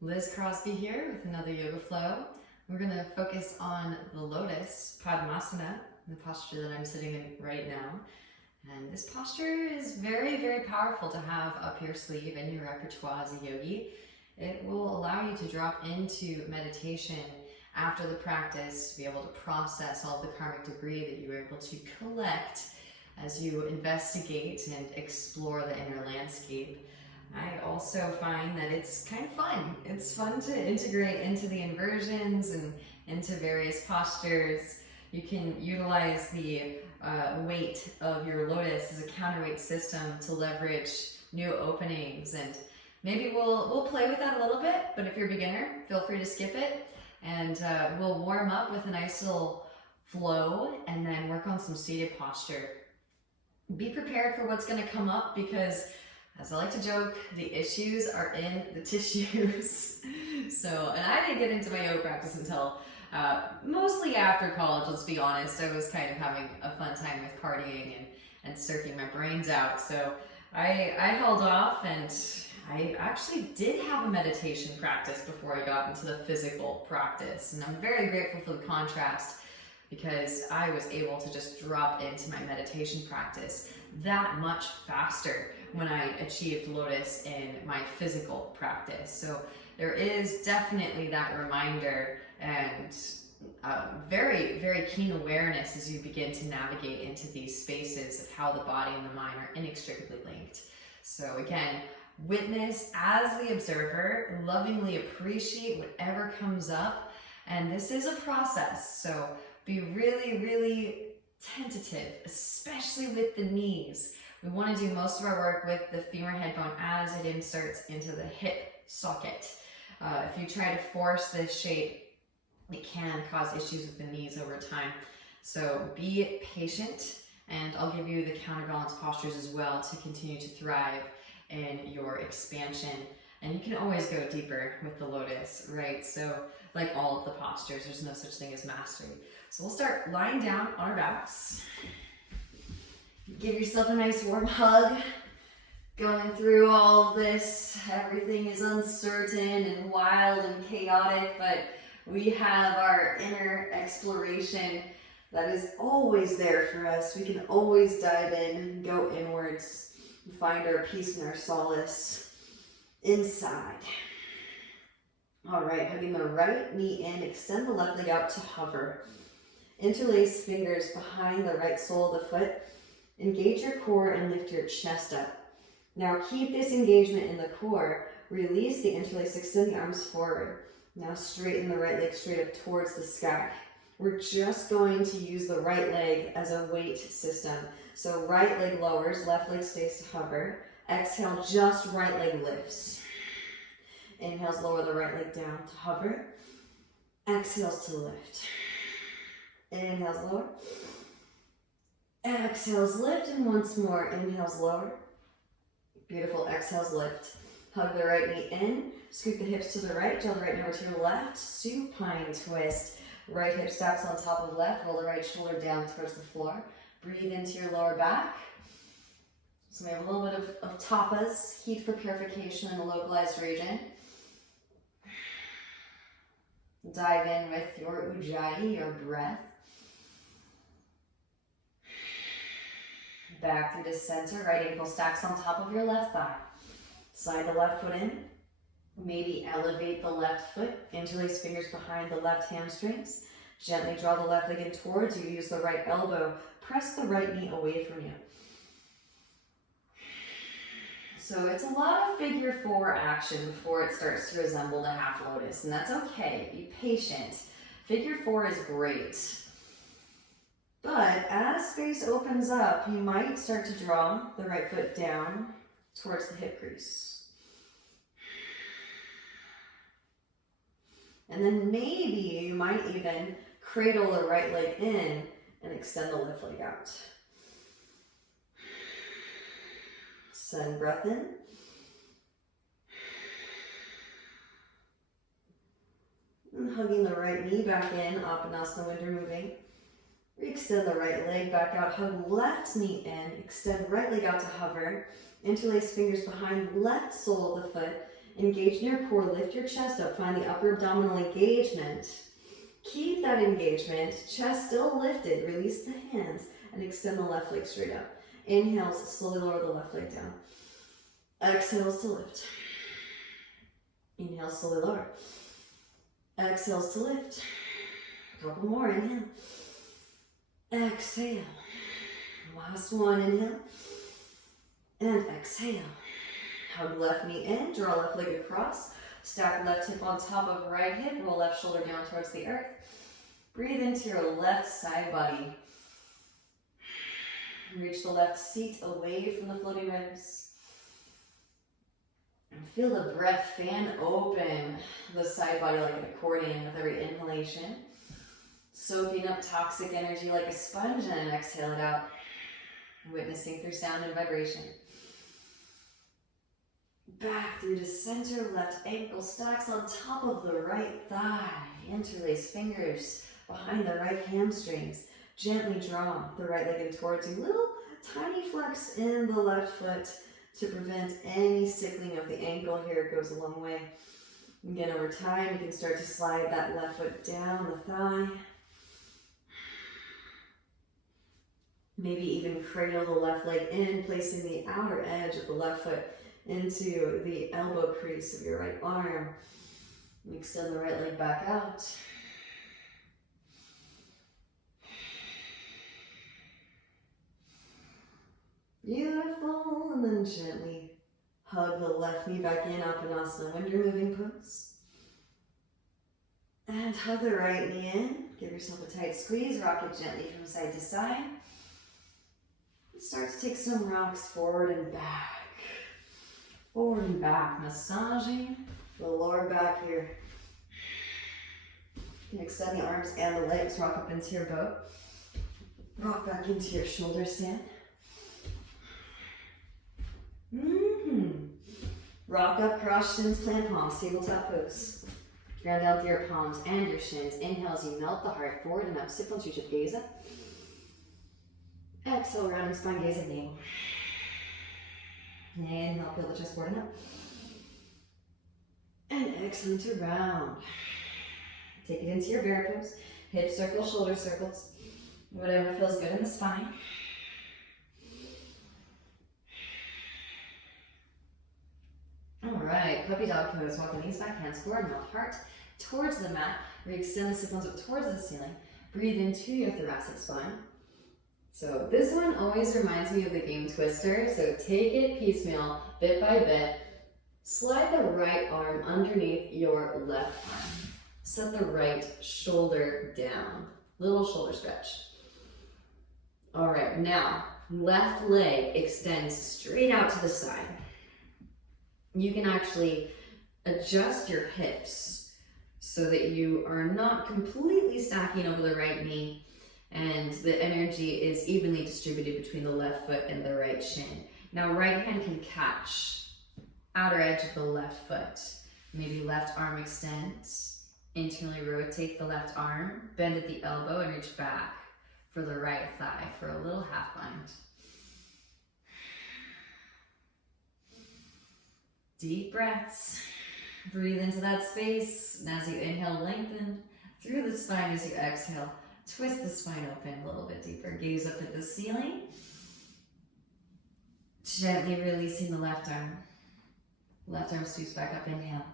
Liz Crosby here with another yoga flow. We're going to focus on the Lotus, Padmasana, the posture that I'm sitting in right now. And this posture is very, very powerful to have up your sleeve in your repertoire as a yogi. It will allow you to drop into meditation after the practice, to be able to process all the karmic debris that you were able to collect as you investigate and explore the inner landscape. I also find that it's kind of fun. It's fun to integrate into the inversions and into various postures. You can utilize the weight of your lotus as a counterweight system to leverage new openings, and maybe we'll play with that a little bit, but if you're a beginner, feel free to skip it, and we'll warm up with a nice little flow and then work on some seated posture. Be prepared for what's going to come up, because as I like to joke, the issues are in the tissues. And I didn't get into my yoga practice until mostly after college, let's be honest. I was kind of having a fun time with partying and surfing my brains out. So I held off, and I actually did have a meditation practice before I got into the physical practice. And I'm very grateful for the contrast, because I was able to just drop into my meditation practice that much faster when I achieved Lotus in my physical practice. So there is definitely that reminder and very, very keen awareness as you begin to navigate into these spaces of how the body and the mind are inextricably linked. So again, witness as the observer, lovingly appreciate whatever comes up, and this is a process, so be really, really tentative, especially with the knees. We want to do most of our work with the femur head bone as it inserts into the hip socket. If you try to force this shape, it can cause issues with the knees over time. So be patient, and I'll give you the counterbalance postures as well to continue to thrive in your expansion. And you can always go deeper with the Lotus, right? So like all of the postures, there's no such thing as mastery. So we'll start lying down on our backs. Give yourself a nice warm hug. Going through all of this, everything is uncertain and wild and chaotic, but we have our inner exploration that is always there for us. We can always dive in, go inwards, and find our peace and our solace inside. All right, hugging the right knee in, extend the left leg out to hover. Interlace fingers behind the right sole of the foot. Engage your core and lift your chest up. Now keep this engagement in the core. Release the interlace, extend the arms forward. Now straighten the right leg straight up towards the sky. We're just going to use the right leg as a weight system. So right leg lowers, left leg stays to hover. Exhale, just right leg lifts. Inhales, lower the right leg down to hover. Exhales to lift. Inhales, lower. Exhales, lift, and once more. Inhales, lower. Beautiful. Exhales, lift. Hug the right knee in. Scoop the hips to the right. Draw the right knee over to your left. Supine twist. Right hip stacks on top of left. Roll the right shoulder down towards the floor. Breathe into your lower back. So we have a little bit of tapas, heat for purification in the localized region. Dive in with your ujjayi, your breath. Back through the center, right ankle stacks on top of your left thigh. Slide the left foot in. Maybe elevate the left foot. Interlace fingers behind the left hamstrings. Gently draw the left leg in towards you. Use the right elbow. Press the right knee away from you. So it's a lot of figure four action before it starts to resemble the half lotus, and that's okay. Be patient. Figure four is great. But as space opens up, you might start to draw the right foot down towards the hip crease. And then maybe you might even cradle the right leg in and extend the left leg out. Send breath in. And hugging the right knee back in, Appanasana, wind removing. Extend the right leg back out, hug left knee in, extend right leg out to hover, interlace fingers behind left sole of the foot, Engage in your core, lift your chest up, find the upper abdominal engagement. Keep that engagement, chest still lifted, release the hands, and extend the left leg straight up. Inhales, slowly lower the left leg down. Exhales to lift. Inhale, slowly lower. Exhales to lift. A couple more, inhale. Exhale. Last one, inhale. And exhale. Hug left knee in, draw left leg across. Stack left hip on top of right hip, roll left shoulder down towards the earth. Breathe into your left side body. Reach the left seat away from the floating ribs. And feel the breath fan open the side body like an accordion with every inhalation. Soaking up toxic energy like a sponge and then exhale it out. Witnessing through sound and vibration. Back through to center, left ankle stacks on top of the right thigh. Interlace fingers behind the right hamstrings. Gently draw the right leg in towards you. Little tiny flex in the left foot to prevent any sickling of the ankle here. It goes a long way. Again, over time, you can start to slide that left foot down the thigh. Maybe even cradle the left leg in, placing the outer edge of the left foot into the elbow crease of your right arm. And extend the right leg back out. Beautiful, and then gently hug the left knee back in, Padmasana when you're moving pose. And hug the right knee in, give yourself a tight squeeze, rock it gently from side to side. Start to take some rocks forward and back. Forward and back, massaging the lower back here. You can extend the arms and the legs, rock up into your boat. Rock back into your shoulder stand. Rock up, cross shins, plant palms, tabletop pose. Ground out through your palms and your shins. Inhale as you melt the heart forward and up. Sit on Chuchip, gaze up. Exhale, rounding spine, gaze at navel. Inhale, peel the chest forward and up. And exhale to round. Take it into your bear pose. Hip circles, shoulder circles. Whatever feels good in the spine. Alright, puppy dog pose. Walk the knees back, hands forward, melt heart towards the mat. Re-extend the sit bones up towards the ceiling. Breathe into your thoracic spine. So this one always reminds me of the game Twister. So take it piecemeal, bit by bit. Slide the right arm underneath your left arm. Set the right shoulder down. Little shoulder stretch. All right, now left leg extends straight out to the side. You can actually adjust your hips so that you are not completely stacking over the right knee and the energy is evenly distributed between the left foot and the right shin. Now right hand can catch outer edge of the left foot. Maybe left arm extends. Internally rotate the left arm, bend at the elbow and reach back for the right thigh for a little half bind. Deep breaths. Breathe into that space. And as you inhale, lengthen through the spine. As you exhale, twist the spine open a little bit deeper. Gaze up at the ceiling. Gently releasing the left arm. Left arm sweeps back up. Inhale.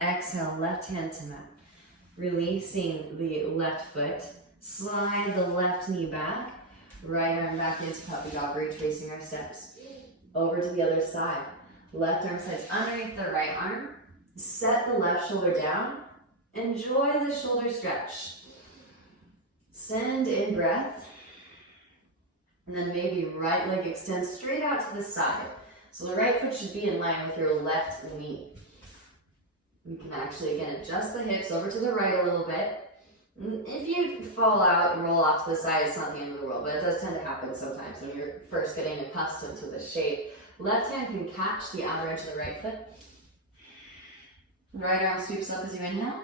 Exhale, left hand to mat. Releasing the left foot. Slide the left knee back. Right arm back into puppy dog, retracing our steps. Over to the other side. Left arm slides underneath the right arm. Set the left shoulder down. Enjoy the shoulder stretch. Send in breath. And then maybe right leg extends straight out to the side. So the right foot should be in line with your left knee. You can actually, again, adjust the hips over to the right a little bit. If you fall out and roll off to the side, it's not the end of the world, but it does tend to happen sometimes when you're first getting accustomed to the shape. Left hand can catch the outer edge of the right foot. Right arm sweeps up as you inhale.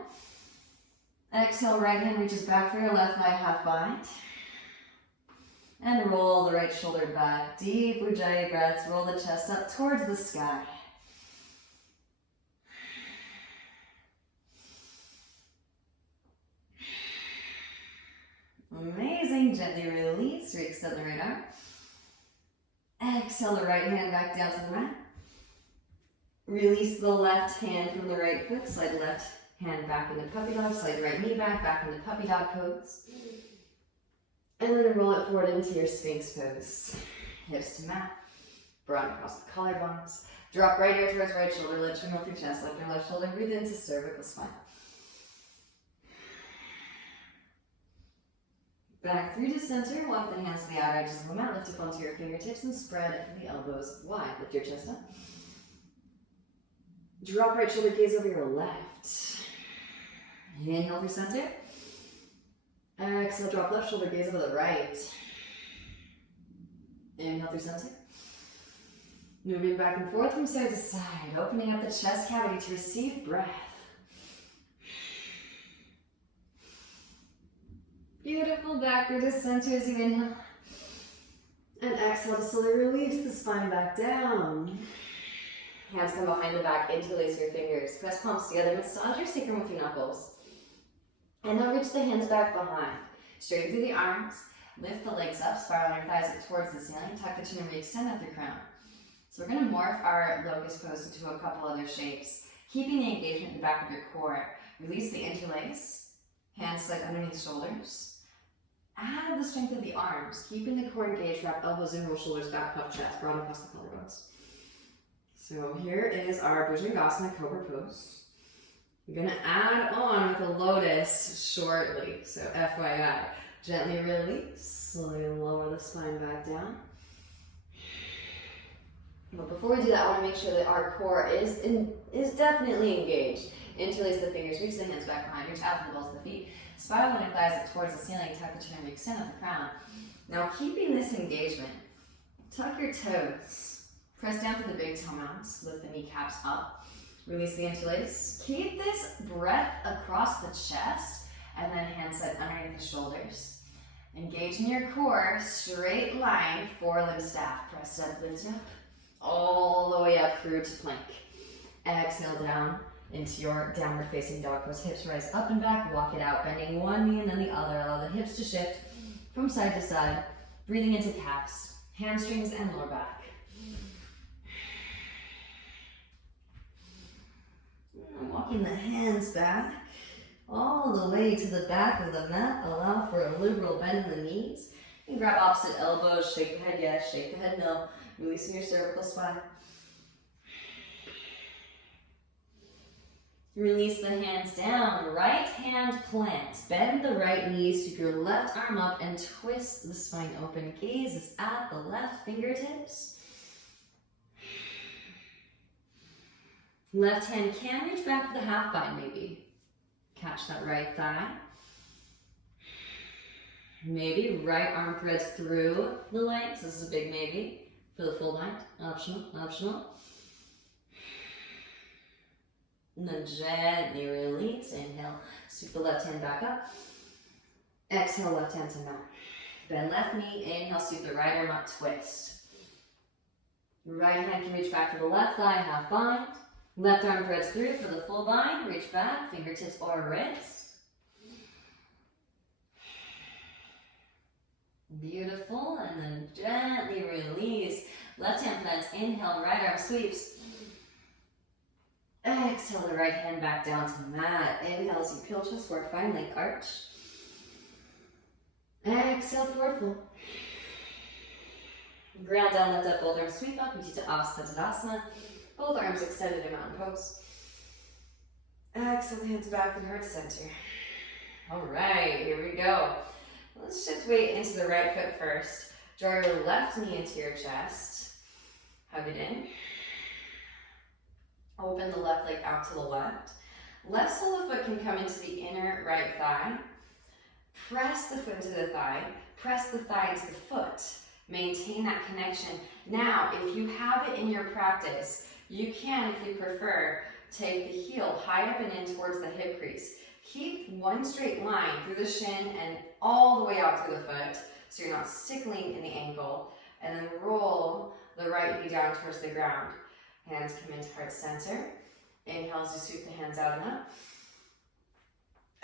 Exhale, right hand reaches back for your left thigh, half bind. And roll the right shoulder back. Deep Ujjayi breaths, roll the chest up towards the sky. Inhaling, gently release, re-extend the right arm. Exhale the right hand back down to the mat. Release the left hand from the right foot, slide the left hand back into puppy dog, slide the right knee back into puppy dog pose. And then roll it forward into your Sphinx pose. Hips to mat, broaden across the collarbones. Drop right ear towards right shoulder, lift your through chest, lift your left shoulder, breathe into cervical spine. Back through to center, walk the hands to the outer edges of the mat, lift up onto your fingertips and spread the elbows wide. Lift your chest up. Drop right shoulder, gaze over your left. Inhale through center. Exhale, drop left shoulder, gaze over the right. Inhale through center. Moving back and forth from side to side, opening up the chest cavity to receive breath. Beautiful, back through to center as you inhale. And exhale to slowly release the spine back down. Hands come behind the back, interlace your fingers. Press palms together, massage your sacrum with your knuckles. And now reach the hands back behind. Straighten through the arms. Lift the legs up, spiral your thighs up towards the ceiling. Tuck the chin and re-extend at the crown. So we're going to morph our locust pose into a couple other shapes. Keeping the engagement in the back of your core. Release the interlace. Hands slide underneath shoulders. Add the strength of the arms. Keeping the core engaged, wrap elbows in, roll shoulders back, puff chest, broaden across the collarbones. So here is our Bhujangasana Cobra pose. We're going to add on with a lotus shortly. So FYI, gently release, slowly lower the spine back down. But before we do that, I want to make sure that our core is definitely engaged. Interlace the fingers, reach the hands back behind, reach out from the balls of the feet. Spiral your thighs up towards the ceiling, tuck the chin and re-extend at the crown. Now keeping this engagement, tuck your toes. Press down to the big toe mounts, lift the kneecaps up. Release the interlace. Keep this breath across the chest, and then hands slide underneath the shoulders. Engage in your core, straight line, forelimb staff. Press up, lift up, all the way up through to plank. Exhale down into your downward facing dog pose. Hips rise up and back, walk it out, bending one knee and then the other. Allow the hips to shift from side to side. Breathing into calves, hamstrings, and lower back. Walking the hands back all the way to the back of the mat. Allow for a liberal bend in the knees. You can grab opposite elbows, shake the head yes, shake the head no. Releasing your cervical spine. Release the hands down. Right hand plants. Bend the right knee, sweep your left arm up and twist the spine open. Gaze is at the left fingertips. Left hand can reach back to the half bind maybe. Catch that right thigh. Maybe right arm threads through the legs. This is a big maybe. For the full bind. Optional, optional. And then gently release. Inhale. Sweep the left hand back up. Exhale, left hand to mat. Bend left knee. Inhale, sweep the right arm up, twist. Right hand can reach back to the left thigh, half bind. Left arm threads through for the full bind. Reach back, fingertips or wrist. Beautiful. And then gently release. Left hand plants. Inhale, right arm sweeps. Exhale the right hand back down to the mat. Inhale as you peel chest forward, find leg arch. Exhale, forward fold. Ground down, lift up, both arms sweep up into Tadasana. Both arms extended in mountain pose. Exhale, hands back and heart center. All right, here we go. Let's shift weight into the right foot first. Draw your left knee into your chest. Hug it in. Open the left leg out to the left. Left sole of the foot can come into the inner right thigh. Press the foot into the thigh. Press the thigh into the foot. Maintain that connection. Now, if you have it in your practice, you can, if you prefer, take the heel high up and in towards the hip crease. Keep one straight line through the shin and all the way out through the foot so you're not sickling in the ankle. And then roll the right knee down towards the ground. Hands come into heart center. Inhale as you sweep the hands out and up.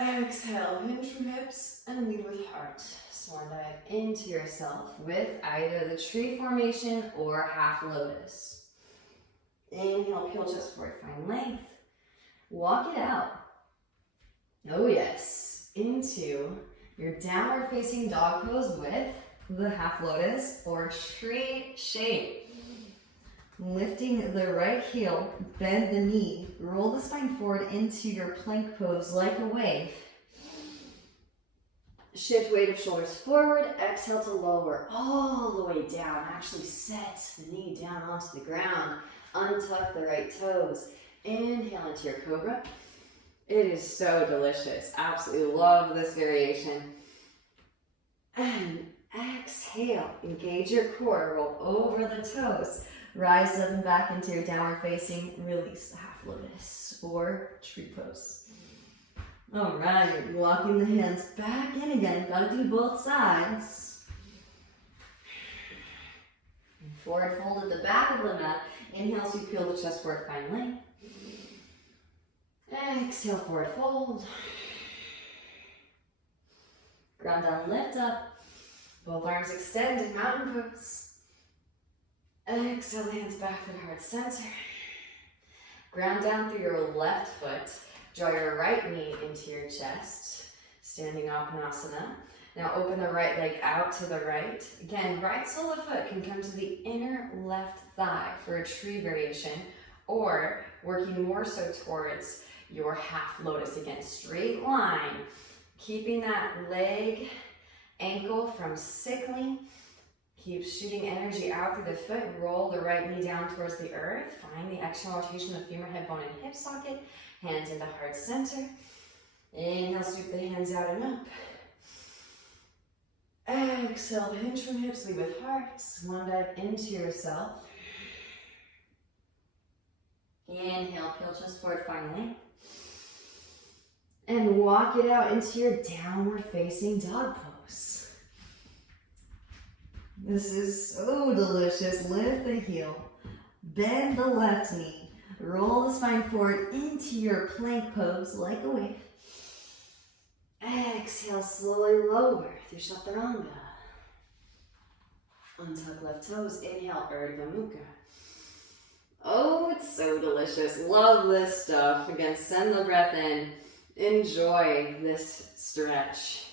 Exhale, hinge from hips and lead with heart. Swan dive into yourself with either the tree formation or half lotus. Inhale, peel chest forward, find length. Walk it out. Oh yes, into your downward facing dog pose with the half lotus or tree shape. Lifting the right heel, bend the knee, roll the spine forward into your plank pose like a wave. Shift weight of shoulders forward, exhale to lower all the way down. Actually set the knee down onto the ground. Untuck the right toes. Inhale into your cobra. It is so delicious. Absolutely love this variation. And exhale, engage your core, roll over the toes. Rise up and back into your downward facing, release the half lotus or tree pose. All right, walking the hands back in again. Gotta do both sides. Forward fold at the back of the mat. Inhale, so you peel the chest forward, find length. Exhale, forward fold. Ground down, lift up. Both arms extend in mountain pose. Exhale, hands back to the heart center. Ground down through your left foot. Draw your right knee into your chest. Standing Padmasana. Now open the right leg out to the right. Again, right sole of the foot can come to the inner left thigh for a tree variation, or working more so towards your half lotus. Again, straight line. Keeping that leg, ankle from sickling. Keep shooting energy out through the foot. Roll the right knee down towards the earth. Find the exhale rotation of femur, head bone, and hip socket. Hands into heart center. Inhale, sweep the hands out and up. Exhale, hinge from hips, lead with heart. Swan dive into yourself. Inhale, peel chest forward, finally. And walk it out into your downward facing dog pose. This is so delicious. Lift the heel, bend the left knee, roll the spine forward into your plank pose like a wave. Exhale, slowly lower through Chaturanga. Untuck left toes. Inhale, Urdhva Mukha. Oh, it's so delicious. Love this stuff. Again, send the breath in. Enjoy this stretch.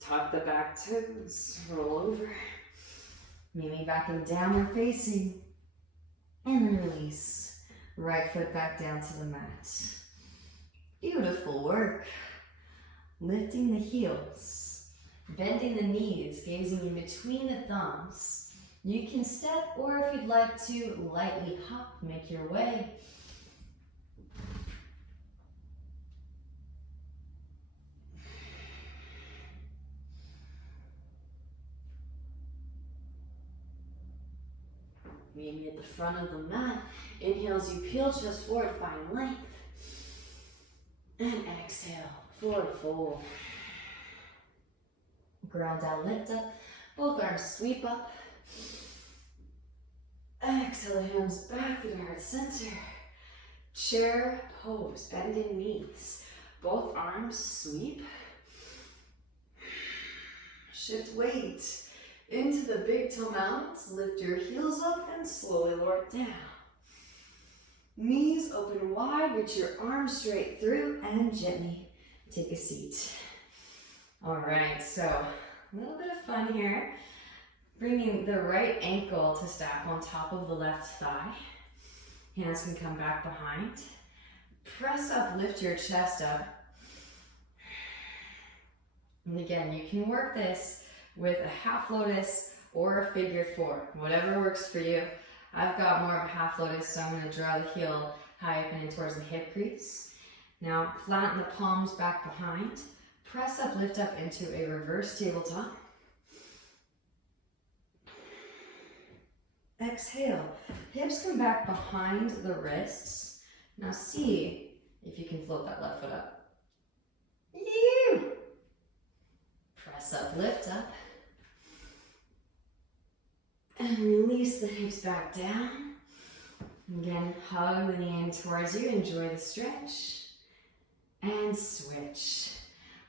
Tuck the back toes. Roll over. Maybe back in downward facing. And then release. Right foot back down to the mat. Beautiful work. Lifting the heels. Bending the knees. Gazing in between the thumbs. You can step, or if you'd like to, lightly hop. Make your way. Maybe at the front of the mat. Inhale as you peel chest forward, find length. And exhale, forward fold. Ground down, lift up. Both arms sweep up. Exhale, hands back to the heart center. Chair pose, bending knees. Both arms sweep. Shift weight into the big toe mountains. Lift your heels up and slowly lower it down. Knees open wide, reach your arms straight through and gently take a seat. All right, so a little bit of fun here. Bringing the right ankle to stack on top of the left thigh. Hands can come back behind. Press up, lift your chest up. And again, you can work this with a half lotus or a figure four, whatever works for you. I've got more of a half lotus, so I'm going to draw the heel high up and in towards the hip crease. Now, flatten the palms back behind. Press up, lift up into a reverse tabletop. Exhale. Hips come back behind the wrists. Now see if you can float that left foot up. Press up, lift up. And release the hips back down. Again, hug the knee in towards you. Enjoy the stretch. And switch.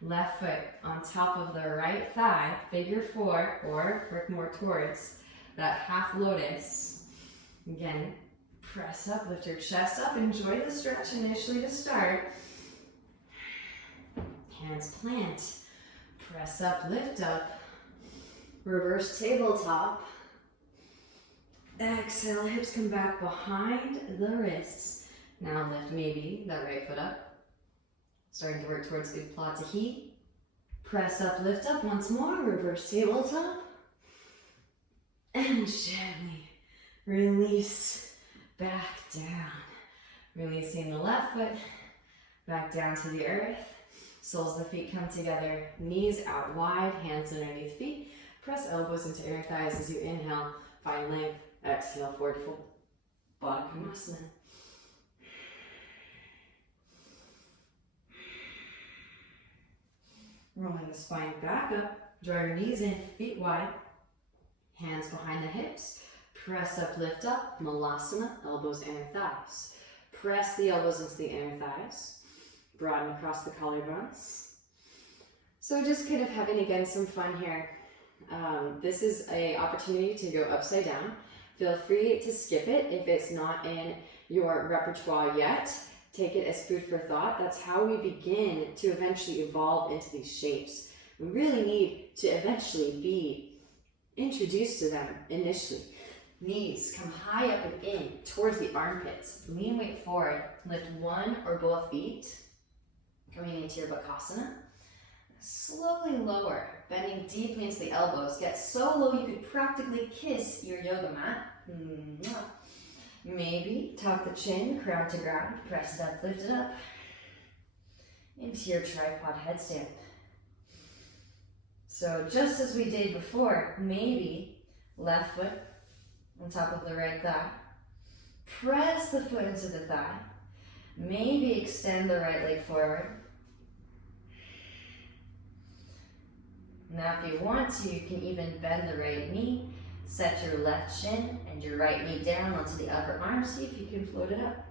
Left foot on top of the right thigh, figure four, or work more towards that half lotus. Again, press up, lift your chest up, enjoy the stretch initially to start. Hands plant, press up, lift up, reverse tabletop. Exhale, hips come back behind the wrists. Now lift maybe that right foot up. Starting to work towards Utplatahi. Press up, lift up once more, reverse tabletop. And gently release back down. Releasing the left foot back down to the earth. Soles of the feet come together, knees out wide, hands underneath feet. Press elbows into inner thighs as you inhale, find length. Exhale, forward fold. Padmasana. Rolling the spine back up, draw your knees in, feet wide, hands behind the hips, press up, lift up, malasana, elbows, inner thighs. Press the elbows into the inner thighs, broaden across the collarbones. So just kind of having, again, some fun here. This is an opportunity to go upside down. Feel free to skip it if it's not in your repertoire yet. Take it as food for thought. That's how we begin to eventually evolve into these shapes. We really need to eventually be introduced to them initially. Knees come high up and in towards the armpits. Lean weight forward. Lift one or both feet. Coming into your bakasana. Slowly lower, bending deeply into the elbows. Get so low you could practically kiss your yoga mat. Maybe tuck the chin, crown to ground, press it up, lift it up into your tripod headstand. So just as we did before, maybe left foot on top of the right thigh. Press the foot into the thigh. Maybe extend the right leg forward. Now if you want to, you can even bend the right knee. Set your left shin and your right knee down onto the upper arm. See if you can float it up.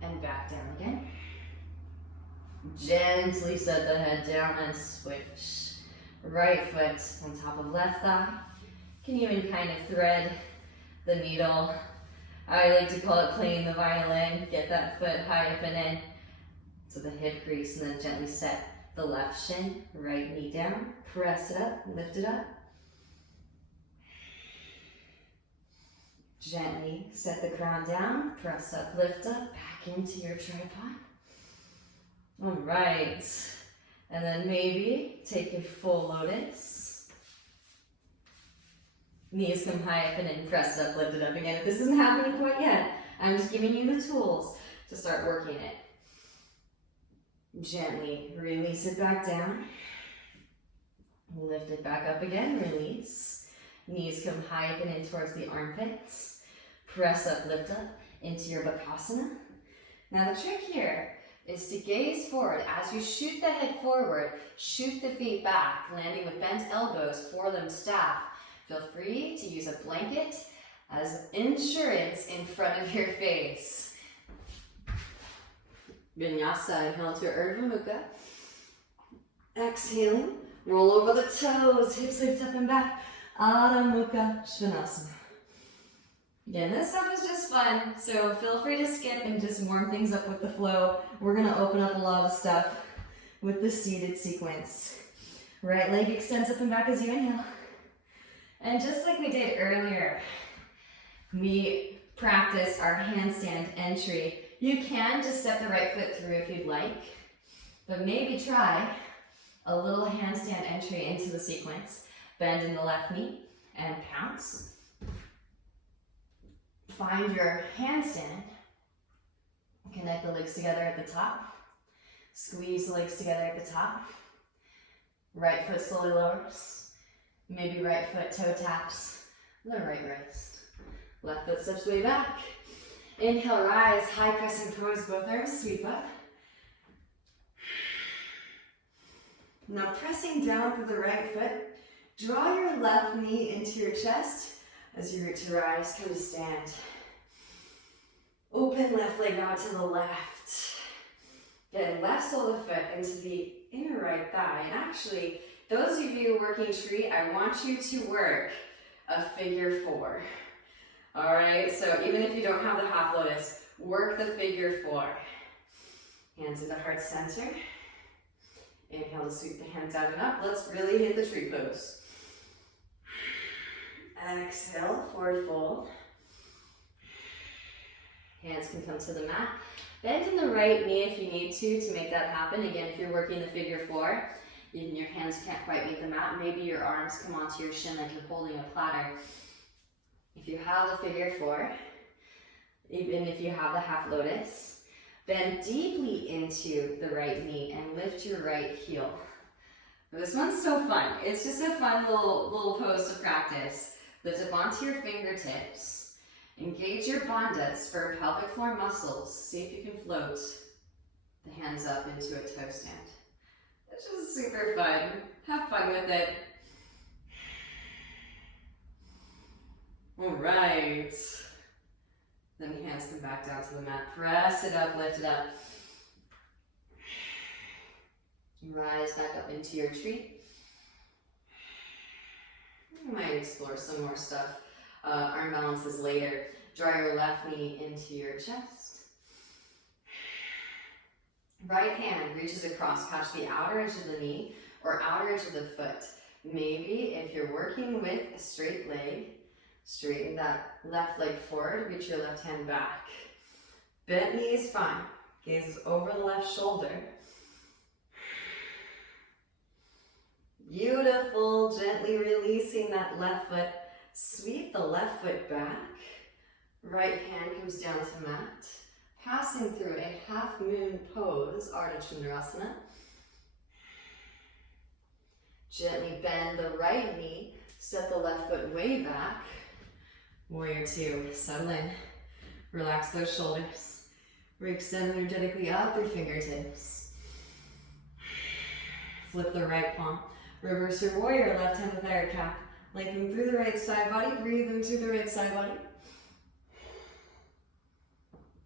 And back down again. Gently set the head down and switch. Right foot on top of left thigh. Can even kind of thread the needle. I like to call it playing the violin. Get that foot high up and in to the hip crease, and then gently set the left shin, right knee down, press it up, lift it up. Gently set the crown down, press up, lift up, back into your tripod. All right, and then maybe take a full lotus. Knees come high up and in, press it up, lift it up again. If this isn't happening quite yet, I'm just giving you the tools to start working it. Gently release it back down. Lift it back up again, release. Knees come high up and in towards the armpits. Press up, lift up into your bakasana. Now the trick here is to gaze forward. As you shoot the head forward, shoot the feet back, landing with bent elbows, forelimb staff. Feel free to use a blanket as insurance in front of your face. Vinyasa, inhale to Urdhva Mukha. Exhaling, roll over the toes, hips lift up and back. Adho Mukha Svanasana. Again, this stuff is just fun, so feel free to skip and just warm things up with the flow. We're gonna open up a lot of stuff with the seated sequence. Right leg extends up and back as you inhale. And just like we did earlier, we practice our handstand entry. You can just step the right foot through if you'd like, but maybe try a little handstand entry into the sequence. Bend in the left knee and pounce. Find your handstand. Connect the legs together at the top. Squeeze the legs together at the top. Right foot slowly lowers. Maybe right foot toe taps the right wrist. Left foot steps way back. Inhale, rise, high crescent pose, both arms sweep up. Now pressing down through the right foot, draw your left knee into your chest as you root to rise, come to stand. Open left leg out to the left. Get left sole of the foot into the inner right thigh. And actually, those of you working tree, I want you to work a figure 4. All right, so even if you don't have the half lotus, work the figure 4. Hands in the heart center. Inhale to sweep the hands out and up. Let's really hit the tree pose. Exhale, forward fold. Hands can come to the mat. Bend in the right knee if you need to make that happen. Again, if you're working the figure 4, even your hands can't quite meet the mat, maybe your arms come onto your shin like you're holding a platter. If you have the figure 4, even if you have the half lotus, bend deeply into the right knee and lift your right heel. This one's so fun. It's just a fun little pose to practice. Lift up onto your fingertips. Engage your bandhas for pelvic floor muscles. See if you can float the hands up into a toe stand. It's just super fun. Have fun with it. All right. Then hands come back down to the mat. Press it up, lift it up. Rise back up into your tree. You might explore some more stuff. Arm balances later. Draw your left knee into your chest. Right hand reaches across, catch the outer edge of the knee or outer edge of the foot. Maybe if you're working with a straight leg, straighten that left leg forward, reach your left hand back. Bent knee is fine. Gaze is over the left shoulder. Beautiful, gently releasing that left foot. Sweep the left foot back. Right hand comes down to mat. Passing through a half moon pose, Ardha Chandrasana. Gently bend the right knee, step the left foot way back. Warrior 2, settle in. Relax those shoulders. Re-extend energetically out through fingertips. Flip the right palm. Reverse your warrior, left hand with air cap. Lengthen through the right side body, breathe into the right side body.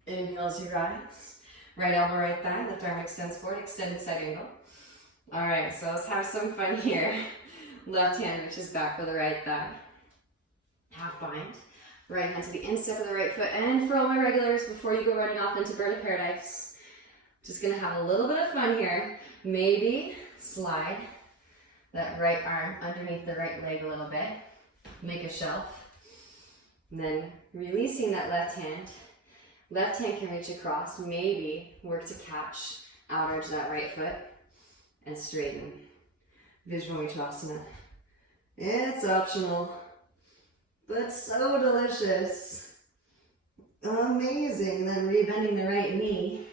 Inhale as you rise. Right elbow, right thigh, left arm extends forward, extended side angle. All right, so let's have some fun here. Left hand reaches back for the right thigh. Half bind. Right hand to the instep of the right foot. And for all my regulars, before you go running off into bird of paradise, just gonna have a little bit of fun here. Maybe slide that right arm underneath the right leg a little bit. Make a shelf. And then releasing that left hand. Left hand can reach across. Maybe work to catch outer edge of that right foot and straighten. Vajrayana. It's optional, but so delicious. Amazing. Then rebending the right knee.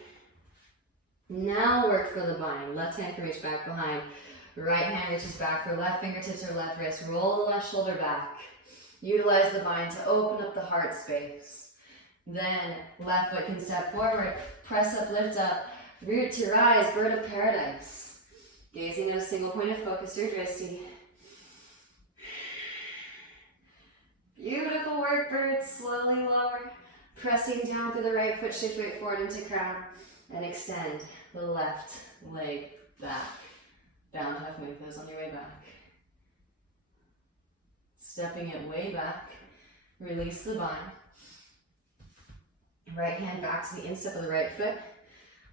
Now work for the bind. Left hand can reach back behind. Right hand reaches back for left fingertips or left wrist. Roll the left shoulder back. Utilize the bind to open up the heart space. Then left foot can step forward. Press up, lift up. Root to rise, bird of paradise. Gazing at a single point of focus, your drishti. Beautiful work, birds. Slowly lower. Pressing down through the right foot, shift right forward into crown. And extend the left leg back. Down half moon pose on your way back. Stepping it way back. Release the bind. Right hand back to the instep of the right foot.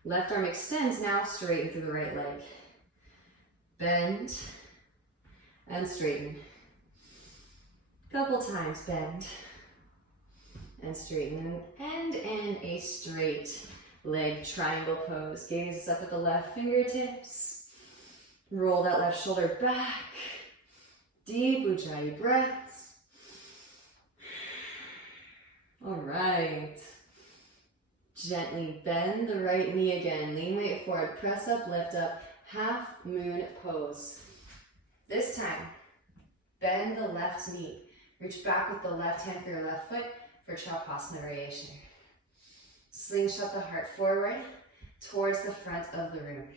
Left arm extends now, straighten through the right leg. Bend and straighten. Couple times bend and straighten. And in a straight leg triangle pose. Gaze up at the left fingertips. Roll that left shoulder back. Deep Ujjayi breaths. All right. Gently bend the right knee again. Lean weight forward. Press up, lift up. Half moon pose. This time, bend the left knee. Reach back with the left hand for your left foot for Chakras variation. Slingshot the heart forward towards the front of the room.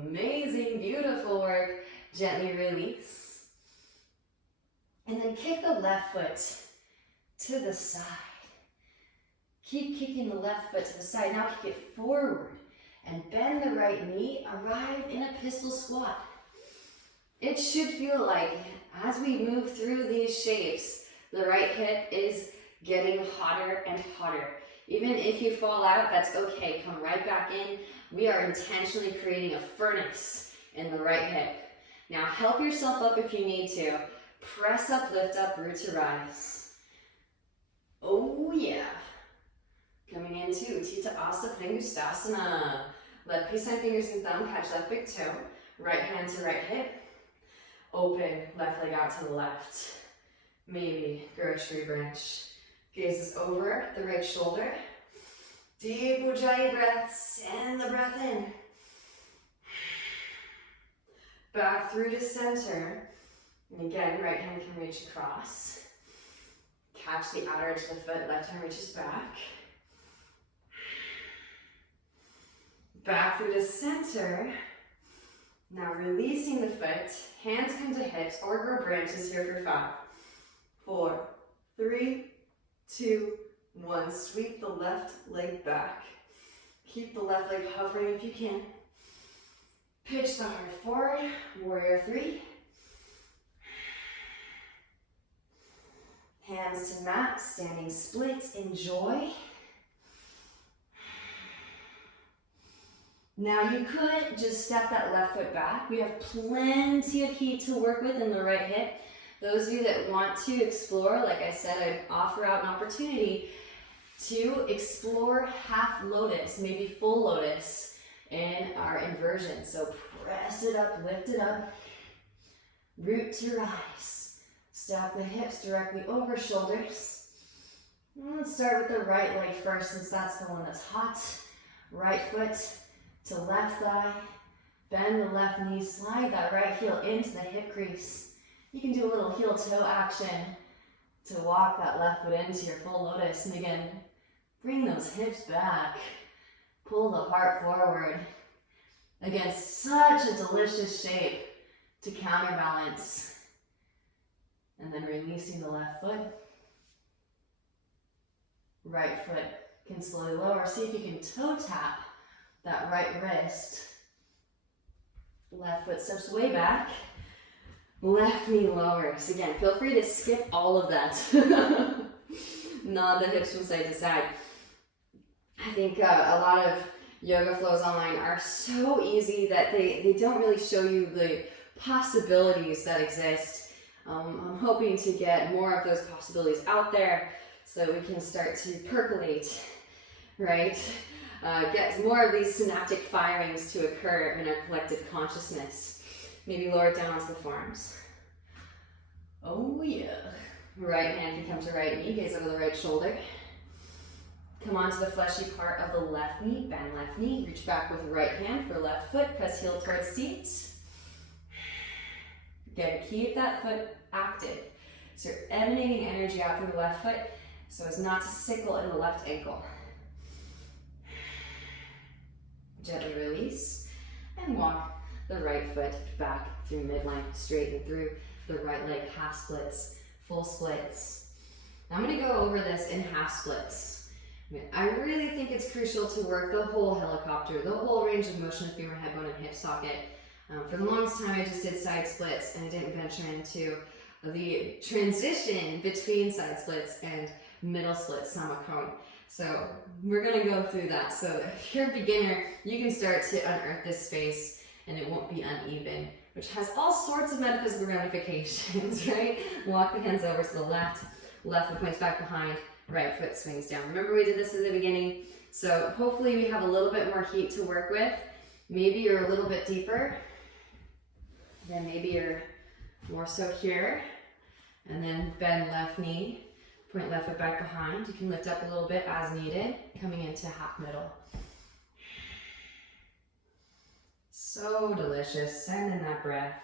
Amazing, beautiful work. Gently release. And then kick the left foot to the side. Keep kicking the left foot to the side. Now kick it forward and bend the right knee. Arrive in a pistol squat. It should feel like as we move through these shapes, the right hip is getting hotter and hotter. Even if you fall out, that's okay. Come right back in. We are intentionally creating a furnace in the right hip. Now help yourself up if you need to. Press up, lift up, root to rise. Oh yeah. Coming into Utthita Asana Pangustasana. Left peace sign, fingers and thumb, catch left big toe. Right hand to right hip. Open, left leg out to the left. Maybe grow a tree branch. Gazes over the right shoulder. Deep Ujjayi breath, send the breath in. Back through to center. And again, right hand can reach across. Catch the outer edge of the foot, left hand reaches back. Back through to center. Now releasing the foot, hands come to hips or grow branches here for 5, 4, 3, 2, 1. Sweep the left leg back. Keep the left leg hovering if you can. Pitch the heart forward, warrior 3. Hands to mat, standing splits, enjoy. Now you could just step that left foot back. We have plenty of heat to work with in the right hip. Those of you that want to explore, like I said, I'd offer out an opportunity to explore half lotus, maybe full lotus in our inversion. So press it up, lift it up, root to rise. Stack the hips directly over shoulders. Let's start with the right leg first since that's the one that's hot. Right foot to left thigh. Bend the left knee, slide that right heel into the hip crease. You can do a little heel toe action to walk that left foot into your full lotus. And again, bring those hips back. Pull the heart forward. Again, such a delicious shape to counterbalance. And then releasing the left foot. Right foot can slowly lower. See if you can toe tap that right wrist. Left foot steps way back. Left knee lowers. Again, feel free to skip all of that. Nod the hips from side to side. I think a lot of yoga flows online are so easy that they don't really show you the possibilities that exist. I'm hoping to get more of those possibilities out there so that we can start to percolate, right? Get more of these synaptic firings to occur in our collective consciousness. Maybe lower it down onto the forearms. Oh yeah. Right hand can come to right knee, gaze over the right shoulder. Come onto the fleshy part of the left knee, bend left knee, reach back with right hand for left foot, press heel towards seat. Again, keep that foot active. So you're emanating energy out through the left foot so as not to sickle in the left ankle. Gently release and walk the right foot back through midline, straighten through the right leg, half splits, full splits. Now I'm going to go over this in half splits. I really think it's crucial to work the whole helicopter, the whole range of motion of femur, head bone, and hip socket. For the longest time I just did side splits and I didn't venture into the transition between side splits and middle splits, samakone. So we're going to go through that. So if you're a beginner, you can start to unearth this space and it won't be uneven, which has all sorts of metaphysical ramifications, right? Walk the hands over to the left, left foot points back behind, right foot swings down. Remember we did this at the beginning? So hopefully we have a little bit more heat to work with. Maybe you're a little bit deeper. Then maybe you're more so here. And then bend left knee. Point left foot back behind. You can lift up a little bit as needed, coming into half middle. So delicious. Send in that breath.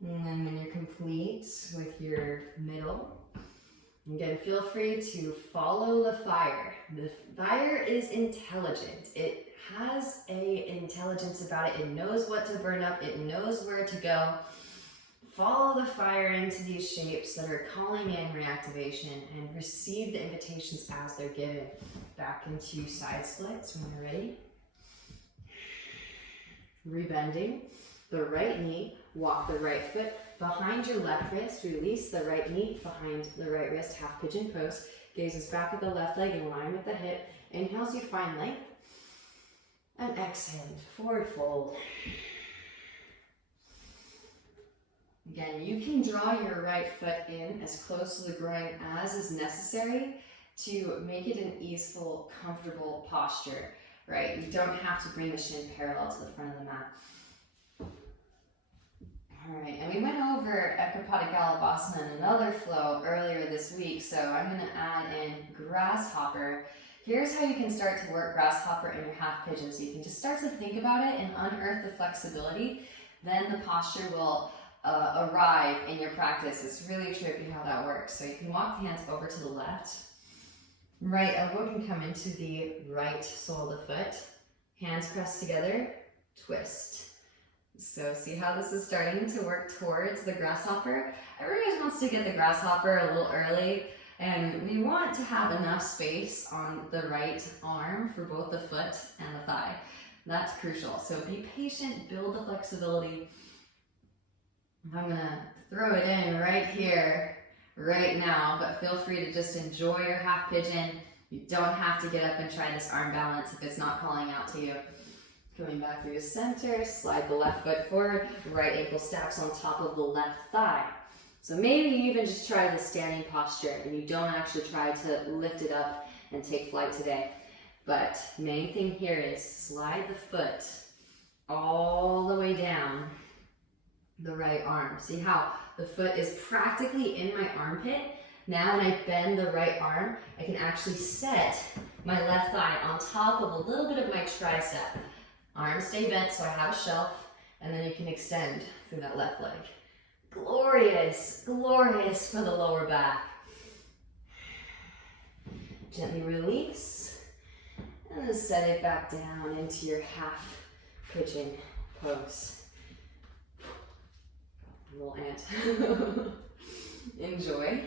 And then when you're complete with your middle, again, feel free to follow the fire. The fire is intelligent. It has a intelligence about it. It knows what to burn up. It knows where to go. Follow the fire into these shapes that are calling in reactivation and receive the invitations as they're given. Back into side splits when you're ready. Rebending the right knee, walk the right foot behind your left wrist, release the right knee behind the right wrist, half pigeon pose. Gazes back at the left leg in line with the hip. Inhales, you find length. And exhale, forward fold. Again, you can draw your right foot in as close to the groin as is necessary to make it an easeful, comfortable posture, right? You don't have to bring the shin parallel to the front of the mat. All right, and we went over Ekapadagalavasana and another flow earlier this week, so I'm going to add in grasshopper. Here's how you can start to work grasshopper in your half pigeon. So you can just start to think about it and unearth the flexibility. Then the posture will arrive in your practice. It's really trippy how that works. So you can walk the hands over to the left. Right elbow can come into the right sole of the foot. Hands pressed together, twist. So see how this is starting to work towards the grasshopper? Everybody wants to get the grasshopper a little early, and we want to have enough space on the right arm for both the foot and the thigh. That's crucial. So be patient, build the flexibility. I'm gonna throw it in right here, right now, but feel free to just enjoy your half pigeon. You don't have to get up and try this arm balance if it's not calling out to you. Coming back through the center, slide the left foot forward, right ankle stacks on top of the left thigh. So maybe you even just try the standing posture and you don't actually try to lift it up and take flight today. But main thing here is slide the foot all the way down the right arm. See how the foot is practically in my armpit? Now when I bend the right arm, I can actually set my left thigh on top of a little bit of my tricep. Arms stay bent so I have a shelf, and then you can extend through that left leg. Glorious, glorious for the lower back. Gently release, and then set it back down into your half pigeon pose. Little ant. Enjoy.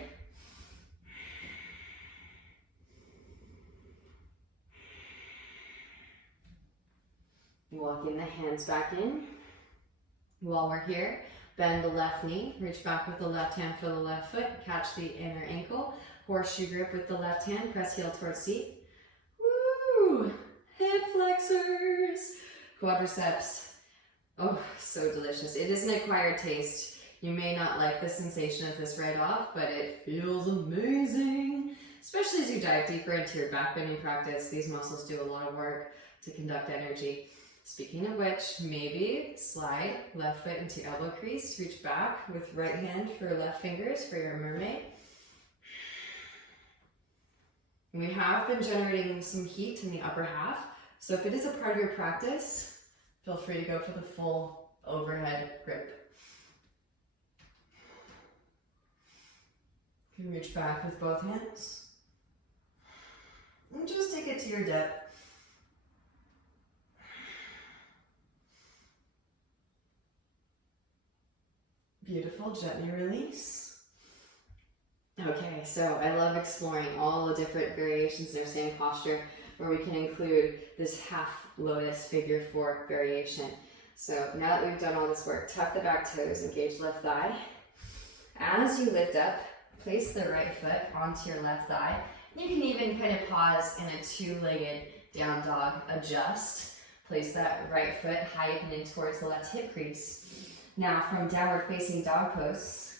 Walking the hands back in. While we're here, bend the left knee, reach back with the left hand for the left foot, catch the inner ankle, horseshoe grip with the left hand, press heel towards seat. Woo! Hip flexors, quadriceps. Oh, so delicious. It is an acquired taste. You may not like the sensation of this right off, but it feels amazing. Especially as you dive deeper into your back bending practice, these muscles do a lot of work to conduct energy. Speaking of which, maybe slide left foot into elbow crease, reach back with right hand for left fingers for your mermaid. And we have been generating some heat in the upper half, so if it is a part of your practice, feel free to go for the full overhead grip. You can reach back with both hands. And just take it to your depth. Beautiful, gently release. Okay, so I love exploring all the different variations in our standing posture where we can include this half lotus figure 4 variation. So now that we've done all this work, tuck the back toes, engage left thigh. As you lift up, place the right foot onto your left thigh. You can even kind of pause in a two-legged down dog, adjust. Place that right foot high up and in towards the left hip crease. Now from downward facing dog pose,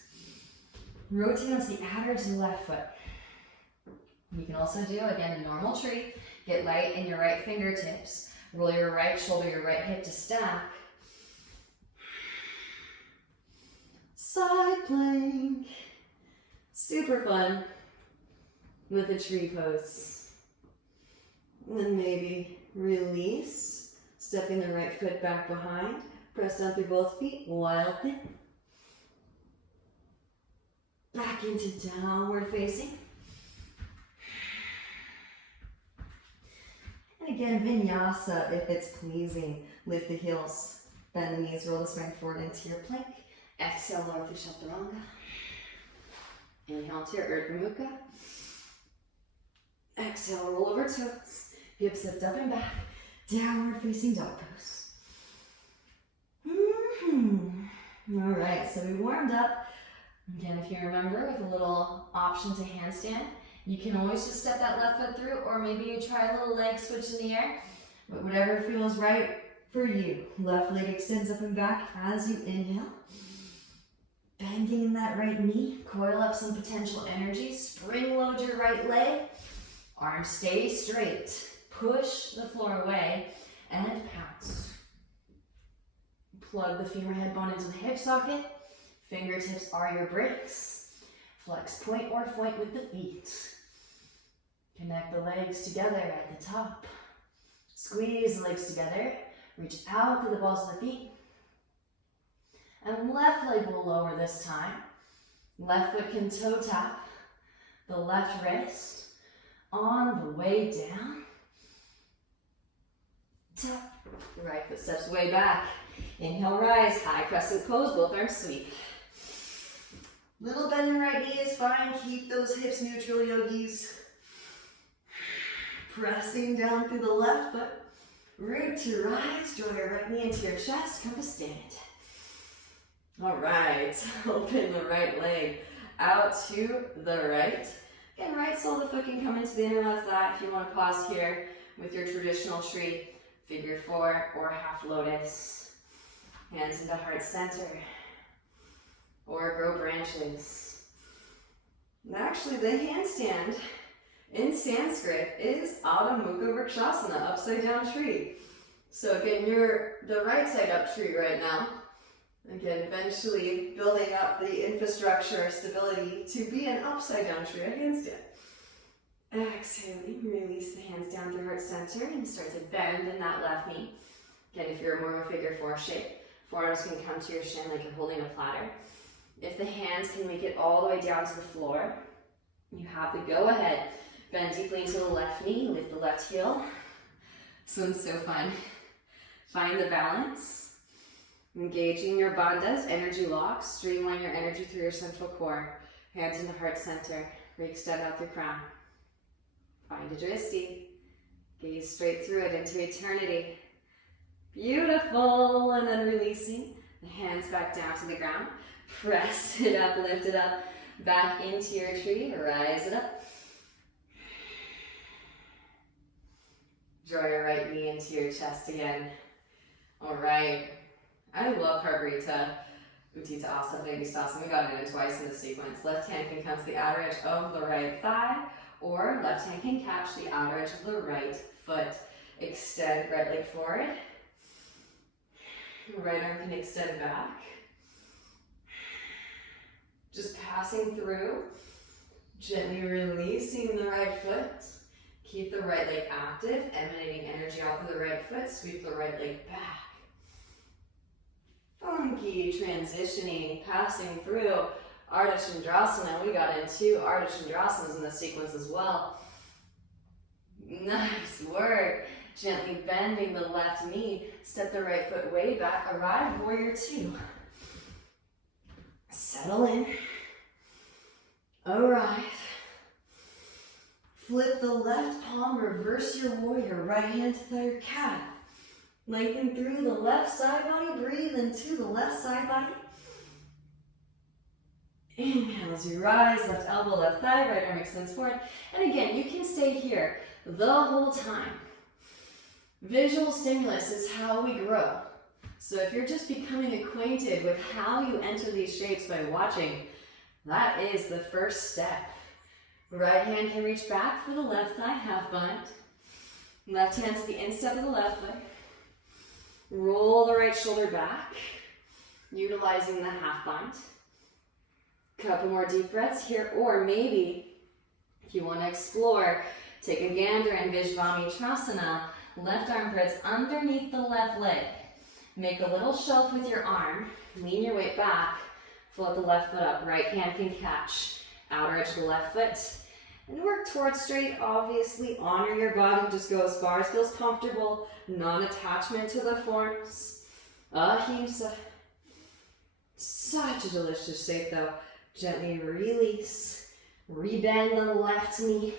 rotate onto the outer to the left foot. You can also do, again, a normal tree. Get light in your right fingertips. Roll your right shoulder, your right hip to stack. Side plank. Super fun with a tree pose. And then maybe release, stepping the right foot back behind. Press down through both feet, wild thing. Back into downward facing. And again, vinyasa if it's pleasing. Lift the heels, bend the knees, roll the spine forward into your plank. Exhale, lower through chaturanga. Inhale to your Urdhva Mukha. Exhale, roll over toes. Hips lift up and back. Downward facing dog pose. All right, so we warmed up. Again, if you remember, with a little option to handstand, you can always just step that left foot through, or maybe you try a little leg switch in the air. But whatever feels right for you. Left leg extends up and back as you inhale. Bending in that right knee, coil up some potential energy, spring load your right leg, arms stay straight, push the floor away, and pounce. Plug the femur head bone into the hip socket, fingertips are your brakes, flex point or point with the feet. Connect the legs together at the top, squeeze the legs together, reach out to the balls of the feet. And left leg will lower this time. Left foot can toe tap the left wrist on the way down. Tap. Right foot steps way back. Inhale, rise, high crescent pose, both arms sweep. Little bend in the right knee is fine. Keep those hips neutral, yogis. Pressing down through the left foot. Root to rise, draw your right knee into your chest, come to stand. All right, open the right leg out to the right. Again, right sole of the foot can come into the inner left thigh if you want to pause here with your traditional tree, figure four or half lotus. Hands into heart center or grow branches. And actually the handstand in Sanskrit is Adho Mukha Vrikshasana, upside down tree. So again, you're the right side up tree right now. Again, eventually building up the infrastructure, stability to be an upside down tree, a handstand. Exhaling, release the hands down through heart center and start to bend in that left knee. Again, if you're more of a figure four shape, forearms can come to your shin like you're holding a platter. If the hands can make it all the way down to the floor, you have the go ahead. Bend deeply into the left knee, lift the left heel. This one's so fun. Find the balance. Engaging your bandhas, energy locks, streamline your energy through your central core. Hands into heart center, re-extend out through crown. Find a drishti. Gaze straight through it into eternity. Beautiful, and then releasing. The hands back down to the ground. Press it up, lift it up, back into your tree, rise it up. Draw your right knee into your chest again. All right. I love Harvarita Utthita Asana. We got it in twice in the sequence. Left hand can come to the outer edge of the right thigh, or left hand can catch the outer edge of the right foot. Extend right leg forward. Right arm can extend back. Just passing through, gently releasing the right foot. Keep the right leg active, emanating energy off of the right foot. Sweep the right leg back. Funky transitioning, passing through Ardha Chandrasana. We got into Ardha Chandrasanas in this sequence as well. Nice work. Gently bending the left knee, step the right foot way back, arrive, warrior two. Settle in, arrive. Flip the left palm, reverse your warrior, right hand to third calf. Lengthen through the left side body, breathe into the left side body. Inhale as you rise, left elbow, left thigh, right arm extends forward. And again, you can stay here the whole time. Visual stimulus is how we grow. So if you're just becoming acquainted with how you enter these shapes by watching, that is the first step. Right hand can reach back for the left thigh, half bind. Left hand to the instep of the left foot. Roll the right shoulder back, utilizing the half bind. Couple more deep breaths here, or maybe if you want to explore, take a gander in Vishvamitrasana. Left arm grids underneath the left leg. Make a little shelf with your arm, lean your weight back, float the left foot up. Right hand can catch outer edge of the left foot. And work towards straight, obviously. Honor your body, just go as far as feels comfortable. Non-attachment to the forms. Ahimsa. Such a delicious shape though. Gently release. Rebend the left knee.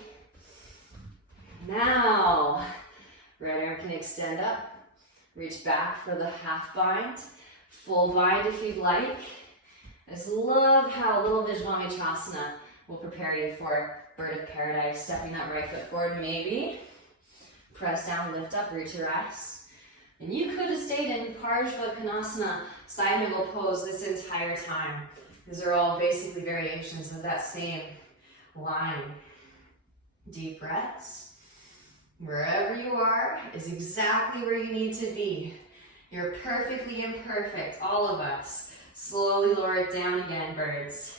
Now, right arm can extend up. Reach back for the half bind. Full bind if you'd like. I just love how a little Vijvamicasana will prepare you for Bird of Paradise. Stepping that right foot forward, maybe. Press down, lift up, root to rise. And you could have stayed in Parshva side angle pose this entire time. These are all basically variations of that same line. Deep breaths. Wherever you are is exactly where you need to be. You're perfectly imperfect, all of us. Slowly lower it down again, birds.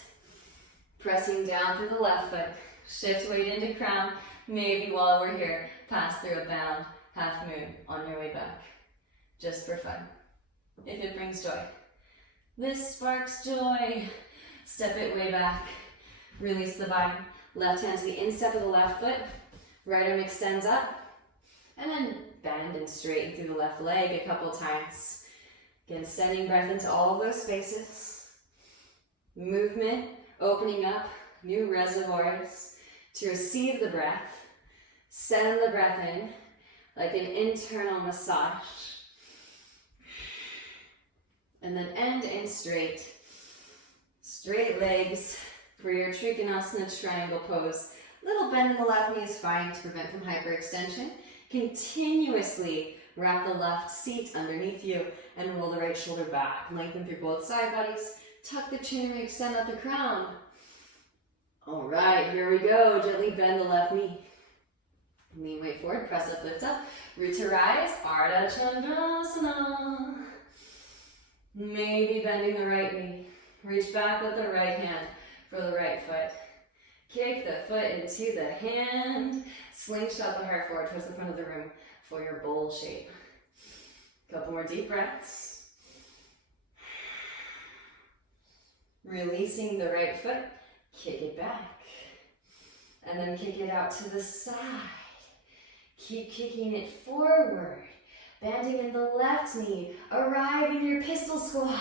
Pressing down through the left foot. Shift weight into crown. Maybe while we're here, pass through a bound half moon on your way back. Just for fun, if it brings joy. This sparks joy. Step it way back. Release the bind. Left hand to the instep of the left foot. Right arm extends up. And then bend and straighten through the left leg a couple times. Again, sending breath into all of those spaces. Movement, opening up new reservoirs to receive the breath. Send the breath in like an internal massage. And then end in straight. Straight legs for your Trikonasana triangle pose. Little bend in the left knee is fine to prevent from hyperextension. Continuously wrap the left seat underneath you and roll the right shoulder back. Lengthen through both side bodies. Tuck the chin and extend out the crown. All right, here we go. Gently bend the left knee. Lean weight forward, press up, lift up. Root to rise, Ardha Chandrasana. Maybe bending the right knee. Reach back with the right hand for the right foot. Kick the foot into the hand. Slingshot the heart forward towards the front of the room for your bowl shape. Couple more deep breaths. Releasing the right foot. Kick it back. And then kick it out to the side. Keep kicking it forward. Bending in the left knee. Arrive in your pistol squat.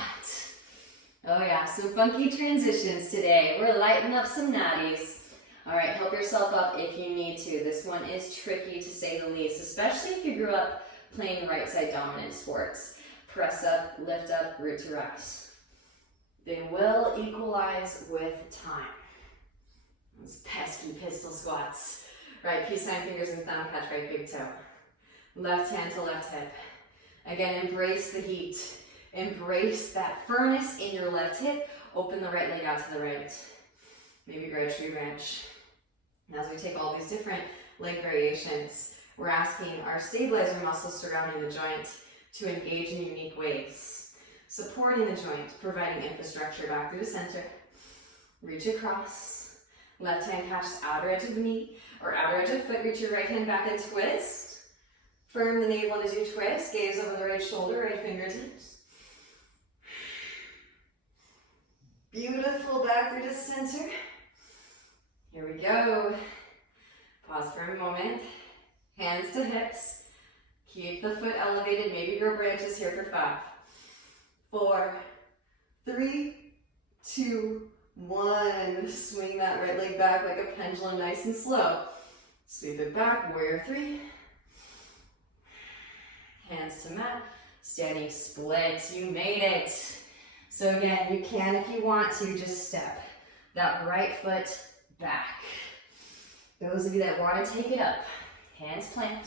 Oh yeah, some funky transitions today. We're lighting up some natties. All right, help yourself up if you need to. This one is tricky to say the least, especially if you grew up playing right side dominant sports. Press up, lift up, root to rise. They will equalize with time. Those pesky pistol squats. Right, peace sign, fingers and thumb, catch right big toe. Left hand to left hip. Again, embrace the heat. Embrace that firmness in your left hip. Open the right leg out to the right. Maybe grow a tree branch. As we take all these different leg variations, we're asking our stabilizer muscles surrounding the joint to engage in unique ways. Supporting the joint, providing infrastructure back through the center. Reach across. Left hand catches outer edge of the knee or outer edge of the foot. Reach your right hand back and twist. Firm the navel as you twist. Gaze over the right shoulder, right fingertips. Beautiful, back through the center. Here we go. Pause for a moment. Hands to hips. Keep the foot elevated. Maybe grow branches here for 5, 4, 3, 2, 1. Swing that right leg back like a pendulum, nice and slow. Sweep it back, warrior 3. Hands to mat. Standing splits. You made it. So again, you can, if you want to, just step that right foot back. Those of you that want to take it up, hands planted,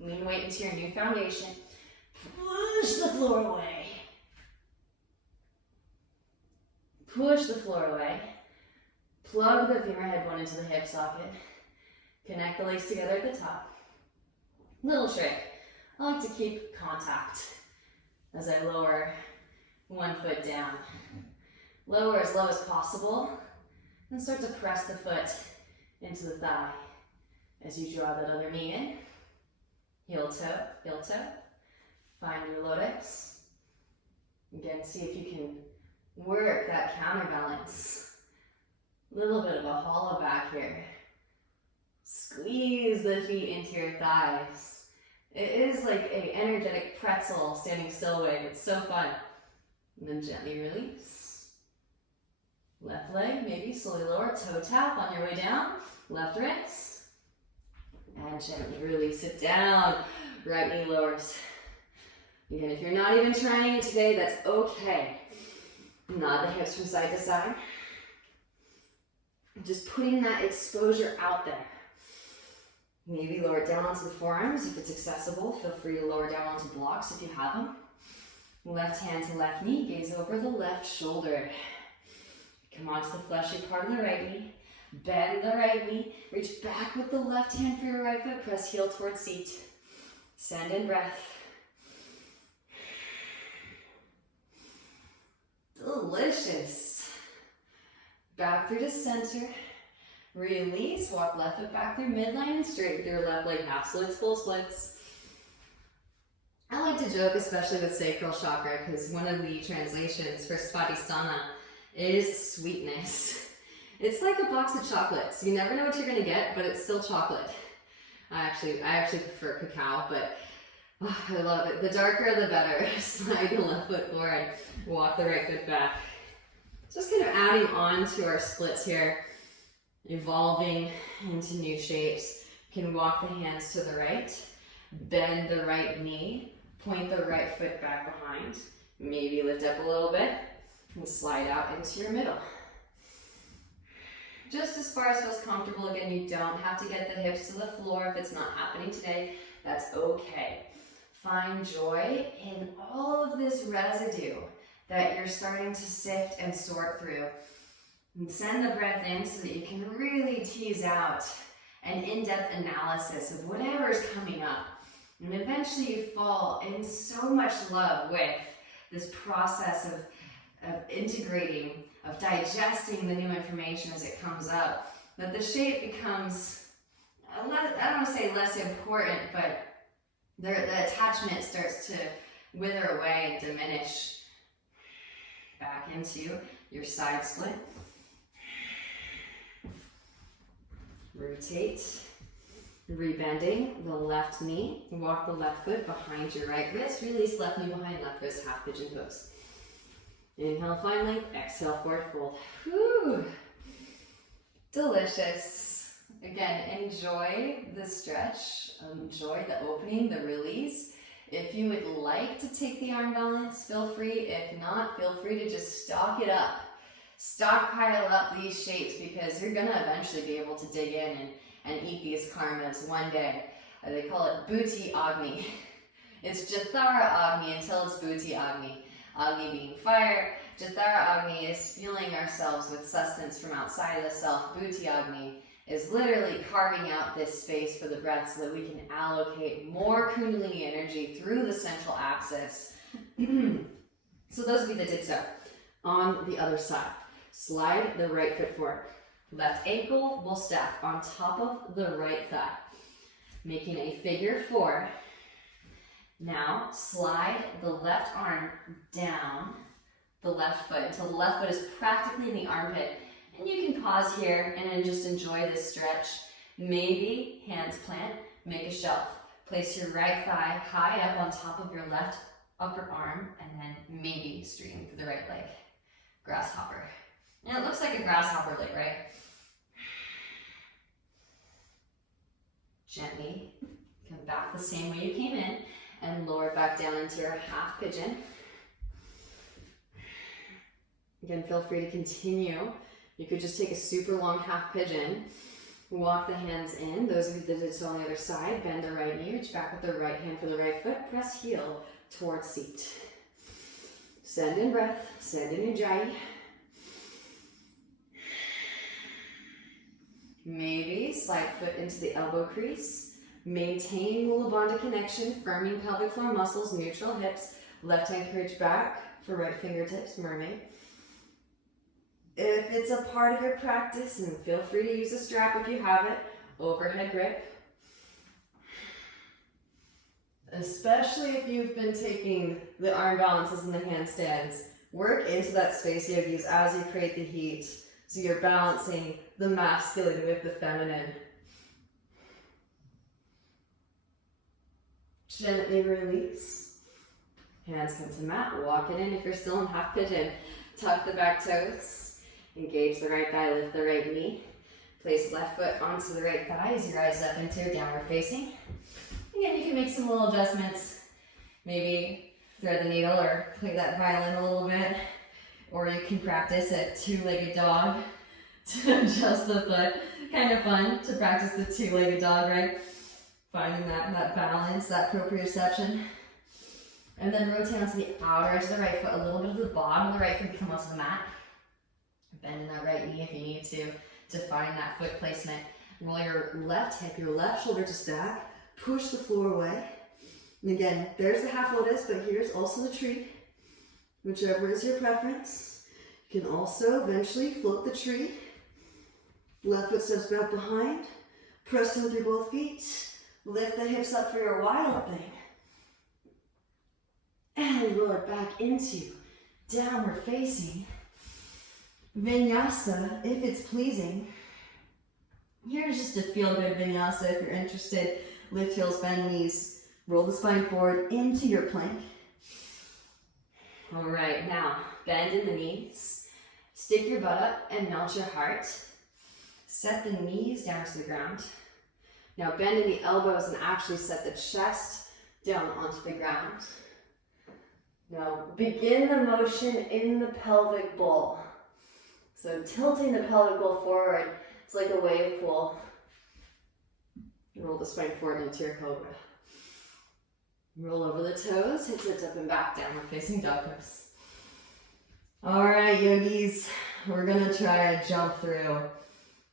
lean weight into your new foundation. Push the floor away. Push the floor away. Plug the femur head bone into the hip socket. Connect the legs together at the top. Little trick. I like to keep contact as I lower one foot down. Lower as low as possible. And start to press the foot into the thigh as you draw that other knee in. Heel toe, heel toe. Find your lotus. Again, see if you can work that counterbalance. Little bit of a hollow back here. Squeeze the feet into your thighs. It is like an energetic pretzel standing still way. It's so fun. And then gently release. Left leg, maybe slowly lower, toe tap on your way down. Left wrist. And gently release it down. Right knee lowers. Again, if you're not even trying it today, that's okay. Nod the hips from side to side. Just putting that exposure out there. Maybe lower it down onto the forearms if it's accessible. Feel free to lower down onto blocks if you have them. Left hand to left knee, gaze over the left shoulder. Come onto the fleshy part of the right knee. Bend the right knee. Reach back with the left hand for your right foot. Press heel towards seat. Send in breath. Delicious. Back through to center. Release. Walk left foot back through midline and straight through your left leg. Half splits, full splits. I like to joke, especially with sacral chakra, because one of the translations for Padmasana is sweetness. It's like a box of chocolates. You never know what you're going to get, but it's still chocolate. I actually prefer cacao, but I love it. The darker, the better. Slide the left foot forward. Walk the right foot back. Just kind of adding on to our splits here. Evolving into new shapes. You can walk the hands to the right. Bend the right knee. Point the right foot back behind. Maybe lift up a little bit. And slide out into your middle. Just as far as feels comfortable. Again, you don't have to get the hips to the floor if it's not happening today. That's okay. Find joy in all of this residue that you're starting to sift and sort through. And send the breath in so that you can really tease out an in-depth analysis of whatever's coming up. And eventually you fall in so much love with this process of integrating, of digesting the new information as it comes up, that the shape becomes, I don't want to say less important, but the attachment starts to wither away and diminish. Back into your side split. Rotate. Rebending the left knee. Walk the left foot behind your right wrist. Release left knee behind left wrist, half pigeon pose. Inhale, find length. Exhale, forward fold. Whew. Delicious. Again, enjoy the stretch. Enjoy the opening, the release. If you would like to take the arm balance, feel free. If not, feel free to just stock it up. Stockpile up these shapes because you're going to eventually be able to dig in and eat these karmas one day. They call it Bhuti Agni. It's Jathara Agni until it's Bhuti Agni. Agni being fire. Jathara Agni is fueling ourselves with sustenance from outside of the self. Bhuti Agni is literally carving out this space for the breath so that we can allocate more Kundalini energy through the central axis. So those of you that did so, on the other side, slide the right foot forward. Left ankle will stack on top of the right thigh, making a figure four. Now slide the left arm down the left foot until the left foot is practically in the armpit. And you can pause here and then just enjoy this stretch. Maybe hands plant, make a shelf. Place your right thigh high up on top of your left upper arm and then maybe straighten through the right leg. Grasshopper. And it looks like a grasshopper leg, right? Gently come back the same way you came in and lower back down into your half pigeon. Again, feel free to continue. You could just take a super long half pigeon, walk the hands in. Those of you that did so on the other side, bend the right knee, reach back with the right hand for the right foot, press heel towards seat. Send in breath, send in Ujjayi. Maybe slide foot into the elbow crease. Maintain Mula Bandha connection, firming pelvic floor muscles, neutral hips. Left hand can reach back for right fingertips, mermaid. If it's a part of your practice, and feel free to use a strap if you have it, overhead grip. Especially if you've been taking the arm balances and the handstands, work into that space yogis as you create the heat. So you're balancing the masculine with the feminine. Gently release. Hands come to mat, walk it in. If you're still in half pigeon, tuck the back toes. Engage the right thigh, lift the right knee. Place left foot onto the right thigh as you rise up into downward facing. Again, you can make some little adjustments. Maybe thread the needle or play that violin a little bit. Or you can practice a two-legged dog to adjust the foot. Kind of fun to practice the two-legged dog, right? Finding that balance, that proprioception. And then rotate onto the outer edge of the right foot, a little bit of the bottom of the right foot to come onto the mat. Bend in that right knee if you need to find that foot placement. Roll your left hip, your left shoulder to stack. Push the floor away. And again, there's the half lotus, but here's also the tree. Whichever is your preference. You can also eventually float the tree. Left foot steps back behind. Press down through both feet. Lift the hips up for your wide thing. And roll it back into downward facing vinyasa, if it's pleasing. Here's just a feel-good vinyasa if you're interested. Lift heels, bend knees. Roll the spine forward into your plank. All right, now bend in the knees. Stick your butt up and melt your heart. Set the knees down to the ground. Now bend in the elbows and actually set the chest down onto the ground. Now begin the motion in the pelvic bowl. So tilting the pelvic bowl forward, it's like a wave pool. Roll the spine forward into your cobra. Roll over the toes, hips lift up and back, downward facing dog pose. All right, yogis, we're gonna try a jump through.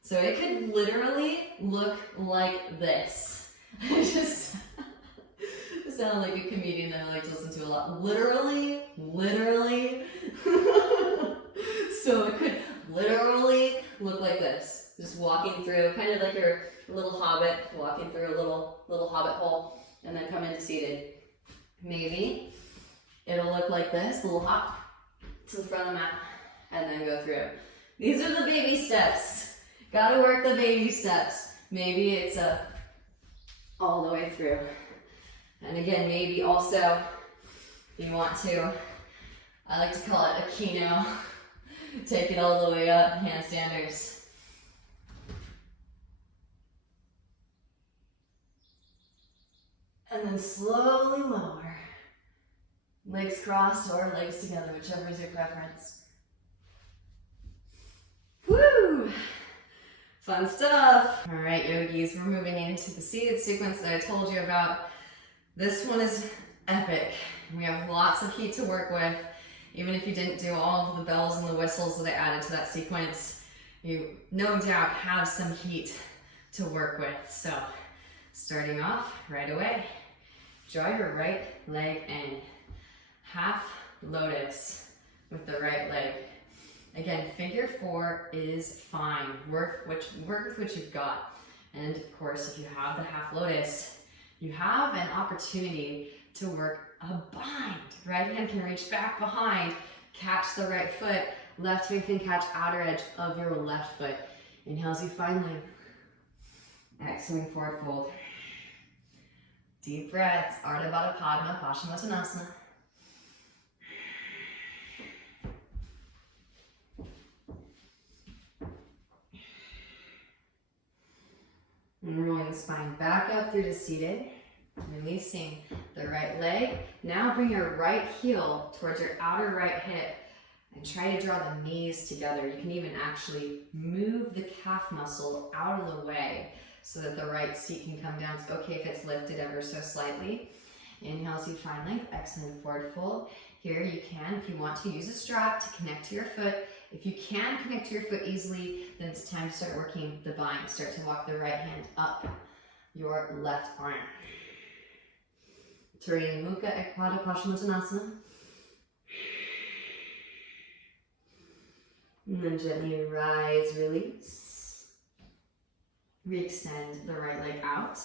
So it could literally look like this. I just sound like a comedian that I like to listen to a lot. Literally. So it could literally look like this. Just walking through, kind of like your little hobbit, walking through a little hobbit hole, and then come into seated. Maybe it'll look like this, a little hop to the front of the mat, and then go through. These are the baby steps. Gotta work the baby steps. Maybe it's all the way through. And again, maybe also you want to, I like to call it a kino. Take it all the way up, handstanders. And then slowly lower. Legs crossed or legs together, whichever is your preference. Woo! Fun stuff. All right, yogis, we're moving into the seated sequence that I told you about. This one is epic. We have lots of heat to work with. Even if you didn't do all of the bells and the whistles that I added to that sequence, you no doubt have some heat to work with. So, starting off right away, draw your right leg in. Half lotus with the right leg. Again, figure 4 is fine. Work with what you've got. And of course, if you have the half lotus, you have an opportunity to work a bind. Right hand can reach back behind, catch the right foot. Left hand can catch outer edge of your left foot. Inhale as you find length. Exhaling forward fold. Deep breaths. Ardha Baddha Padma, Padmasana. And rolling the spine back up through to seated. Releasing the right leg. Now bring your right heel towards your outer right hip and try to draw the knees together. You can even actually move the calf muscle out of the way so that the right seat can come down. It's okay if it's lifted ever so slightly. Inhale as you find length. Exhaling forward fold. Here you can, if you want to, use a strap to connect to your foot. If you can connect to your foot easily, then it's time to start working the bind. Start to walk the right hand up your left arm. Turning Mukha Ekpada Padmasana. And then gently rise, release. Re-extend the right leg out.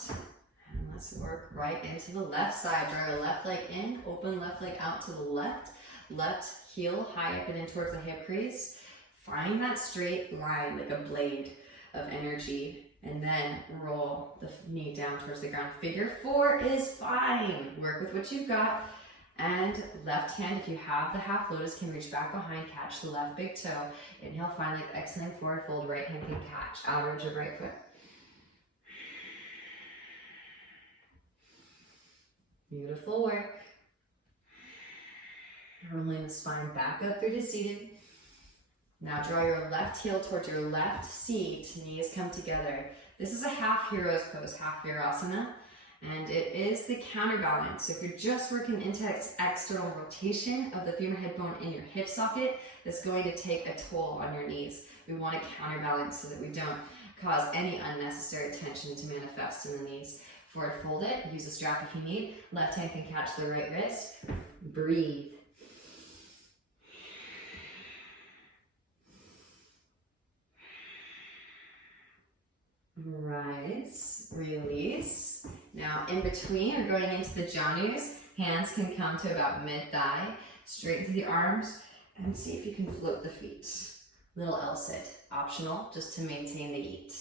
And let's work right into the left side. Draw your left leg in, open left leg out to the left. Left heel high up and in towards the hip crease. Find that straight line like a blade of energy and then roll the knee down towards the ground. Figure 4 is fine. Work with what you've got. And left hand, if you have the half lotus, can reach back behind, catch the left big toe. Inhale, find length, exhaling, forward fold, right hand can catch, outer edge of right foot. Beautiful work. Rolling the spine back up through to seated. Now draw your left heel towards your left seat, knees come together. This is a half hero's pose, half virasana, and it is the counterbalance. So if you're just working into external rotation of the femur head bone in your hip socket, that's going to take a toll on your knees. We want to counterbalance so that we don't cause any unnecessary tension to manifest in the knees. Forward fold it, use a strap if you need. Left hand can catch the right wrist. Breathe. Rise, release. Now in between or going into the Janus, hands can come to about mid-thigh, straighten through the arms, and see if you can float the feet. Little L-sit, optional, just to maintain the eat.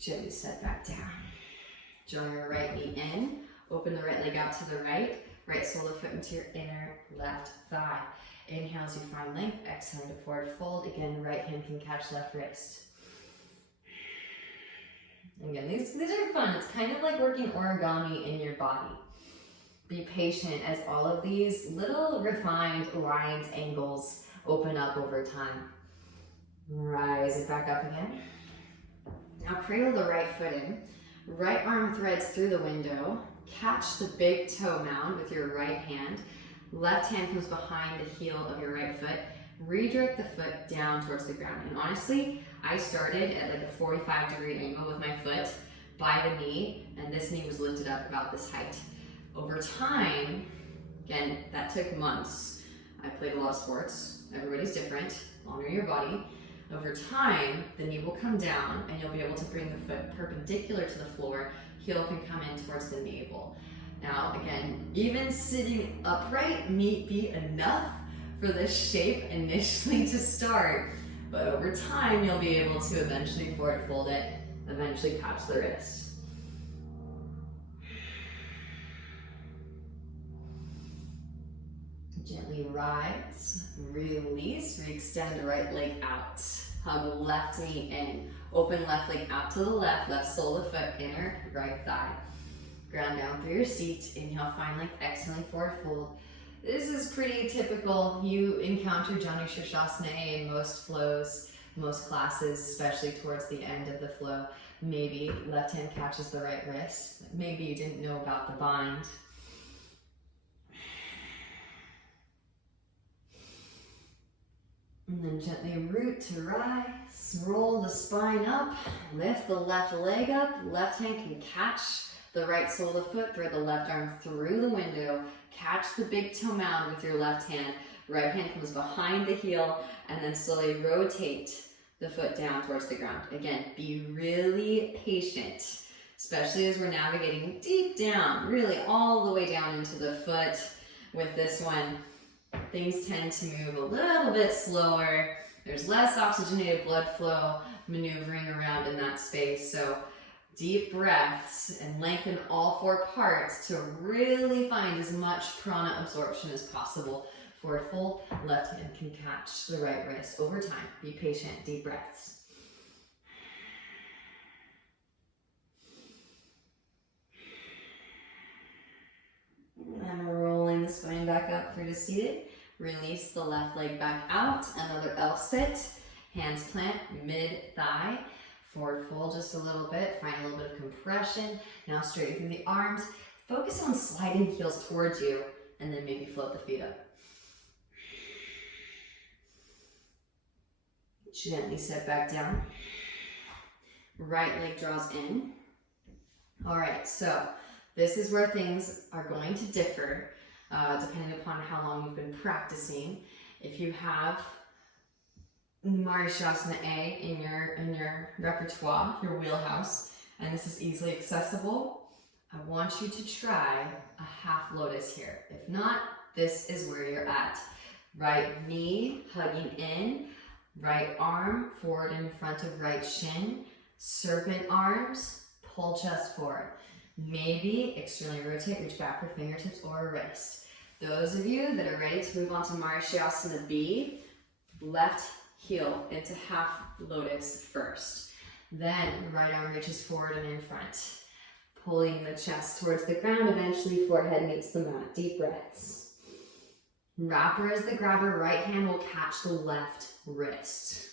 Gently set back down. Draw your right knee in, open the right leg out to the right sole of the foot into your inner left thigh. Inhale as you find length, exhale to forward fold. Again, right hand can catch left wrist. Again, these are fun. It's kind of like working origami in your body. Be patient as all of these little refined lines, angles open up over time. Rise it back up again. Now cradle the right foot in. Right arm threads through the window. Catch the big toe mound with your right hand. Left hand comes behind the heel of your right foot. Redirect the foot down towards the ground. And honestly, I started at like a 45-degree angle with my foot by the knee, and this knee was lifted up about this height. Over time, again, that took months. I played a lot of sports. Everybody's different. Honor your body. Over time, the knee will come down and you'll be able to bring the foot perpendicular to the floor. Heel can come in towards the navel. Now, again, even sitting upright may be enough for this shape initially to start, but over time, you'll be able to eventually forward fold it, eventually catch the wrist. Gently rise, release, re-extend the right leg out. Hug left knee in. Open left leg out to the left sole of the foot, inner right thigh. Ground down through your seat. Inhale, find length, exhaling, forward fold. This is pretty typical. You encounter Janu Shirshasana in most flows, most classes, especially towards the end of the flow. Maybe left hand catches the right wrist. Maybe you didn't know about the bind. And then gently root to rise, roll the spine up, lift the left leg up, left hand can catch the right sole of the foot, thread the left arm through the window, catch the big toe mound with your left hand, right hand comes behind the heel, and then slowly rotate the foot down towards the ground. Again, be really patient, especially as we're navigating deep down, really all the way down into the foot with this one. Things tend to move a little bit slower. There's less oxygenated blood flow maneuvering around in that space. So deep breaths and lengthen all 4 parts to really find as much prana absorption as possible. Forward fold, left hand can catch the right wrist over time. Be patient, deep breaths. And rolling the spine back up through to seated. Release the left leg back out. Another L-sit. Hands plant, mid-thigh. Forward fold just a little bit. Find a little bit of compression. Now straighten through the arms. Focus on sliding heels towards you, and then maybe float the feet up. Gently set back down. Right leg draws in. All right, so this is where things are going to differ depending upon how long you've been practicing. If you have Marishasana A in your repertoire, your wheelhouse, and this is easily accessible, I want you to try a half lotus here. If not, this is where you're at. Right knee hugging in, right arm forward in front of right shin, Serpent arms, pull chest forward. Maybe externally rotate, reach back for fingertips or wrist. Those of you that are ready to move on to Marshasana B, left heel into half lotus first. Then right arm reaches forward and in front. Pulling the chest towards the ground, eventually forehead meets the mat. Deep breaths. Wrapper as the grabber, right hand will catch the left wrist.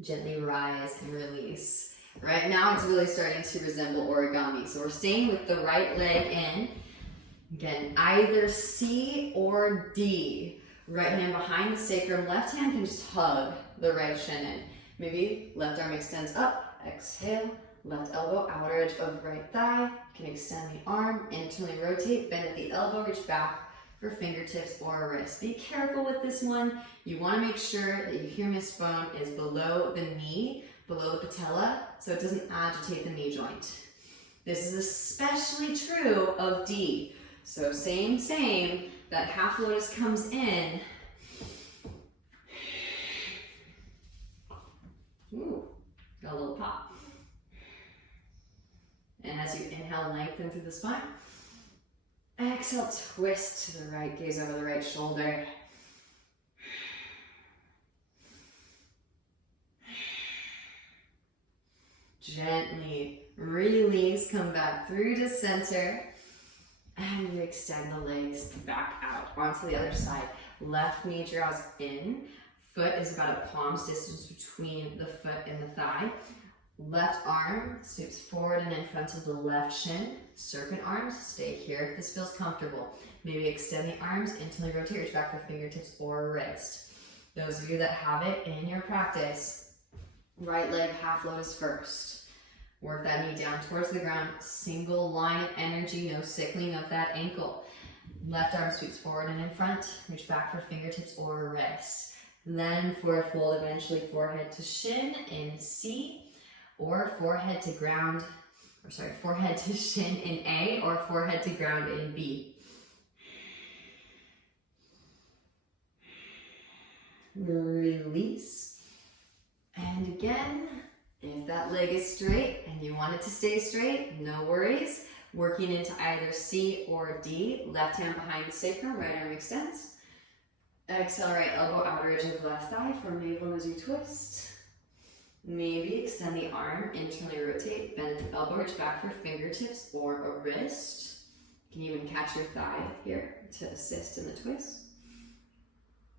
Gently rise and release. Right now it's really starting to resemble origami. So we're staying with the right leg in. Again, either C or D. Right hand behind the sacrum, left hand can just hug the right shin in. Maybe left arm extends up, exhale, left elbow, outer edge of right thigh. You can extend the arm, internally rotate, bend at the elbow, reach back for fingertips or wrist. Be careful with this one. You want to make sure that your humerus bone is below the knee, below the patella, so it doesn't agitate the knee joint. This is especially true of D. So same, that half lotus comes in. Ooh, got a little pop. And as you inhale, lengthen through the spine. Exhale, twist to the right, gaze over the right shoulder. Gently release, come back through to center. And you extend the legs back out onto the other side. Left knee draws in. Foot is about a palm's distance between the foot and the thigh. Left arm sweeps forward and in front of the left shin. Serpent arms, stay here if this feels comfortable. Maybe extend the arms, internally rotate, reach back for fingertips or wrist. Those of you that have it in your practice, right leg half lotus first. Work that knee down towards the ground, single line of energy, no sickling of that ankle. Left arm sweeps forward and in front, reach back for fingertips or wrist. Then forward fold, eventually forehead to shin in C, or forehead to ground, forehead to shin in A, or forehead to ground in B. Release. And again, if that leg is straight and you want it to stay straight, no worries. Working into either C or D, left hand behind the sacrum, right arm extends. Exhale, right elbow, outer edge of left thigh for navel as you twist. Maybe extend the arm, internally rotate, bend the elbow, reach back for fingertips or a wrist. You can even catch your thigh here to assist in the twist.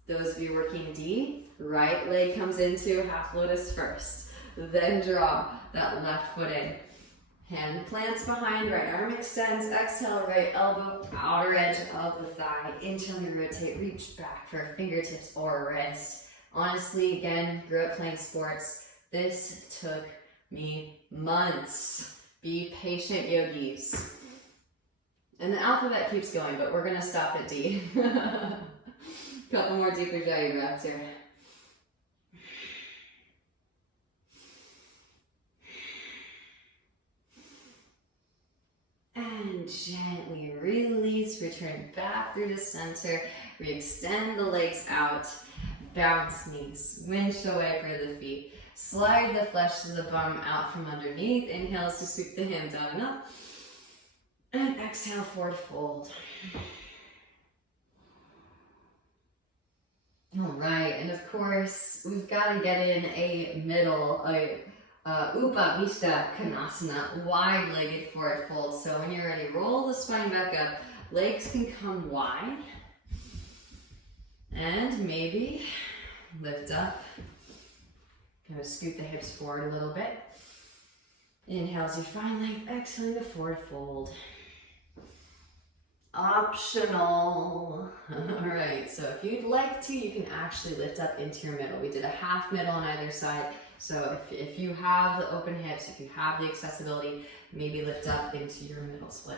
Those of you working D, right leg comes into half lotus first. Then draw that left foot in. Hand plants behind, right arm extends, exhale, right elbow, outer edge of the thigh, internally rotate, reach back for fingertips or wrist. Honestly, again, grew up playing sports. This took me months. Be patient, yogis. And the alphabet keeps going, but we're gonna stop at D. Couple more deeper Ujjayi breaths here. And gently release, return back through the center, re-extend the legs out, bounce knees, winch away for the feet, slide the flesh to the bum out from underneath, inhales to sweep the hands down and up, and exhale, forward fold. All right, and of course, we've got to get in a middle, Upavishta Konasana, wide-legged forward fold. So when you're ready, roll the spine back up. Legs can come wide. And maybe lift up. Kind of scoot the hips forward a little bit. Inhale as you find length, exhaling the forward fold. Optional. All right, so if you'd like to, you can actually lift up into your middle. We did a half middle on either side. So if you have the open hips, if you have the accessibility, maybe lift up into your middle split.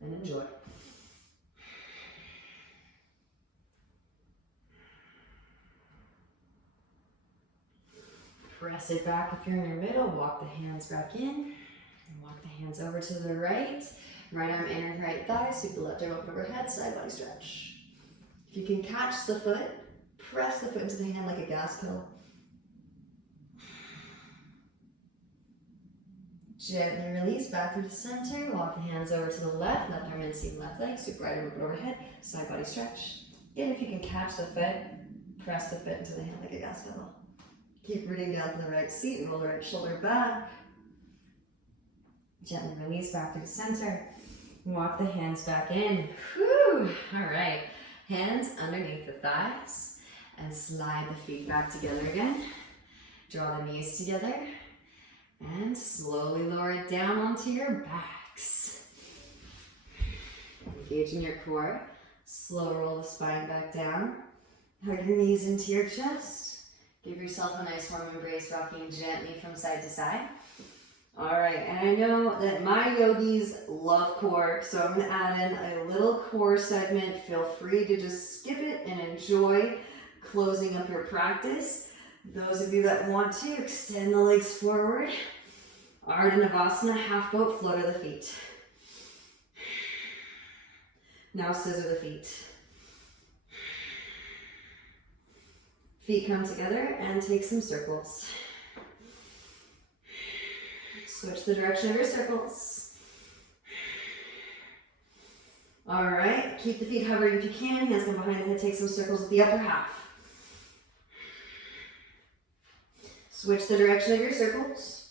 And enjoy. Press it back if you're in your middle. Walk the hands back in. And walk the hands over to the right. Right arm inner right thigh. Sweep the left arm up overhead. Side body stretch. If you can catch the foot, press the foot into the hand like a gas pedal. Gently release back through the center. Walk the hands over to the left arm inseam left leg. Sweep right over overhead. Side body stretch. Again, if you can catch the foot, press the foot into the hand like a gas pedal. Keep rooting down to the right seat. Roll the right shoulder back. Gently release back through the center. Walk the hands back in. Whew. All right. Hands underneath the thighs. And slide the feet back together again. Draw the knees together. And slowly lower it down onto your backs. Engaging your core. Slow roll the spine back down. Hug your knees into your chest. Give yourself a nice warm embrace, rocking gently from side to side. All right, and I know that my yogis love core, so I'm gonna add in a little core segment. Feel free to just skip it and enjoy closing up your practice. Those of you that want to, extend the legs forward. Ardha Navasana, half boat, float of the feet. Now scissor the feet. Feet come together and take some circles. Switch the direction of your circles. All right, keep the feet hovering if you can. Hands come behind the head, take some circles with the upper half. Switch the direction of your circles.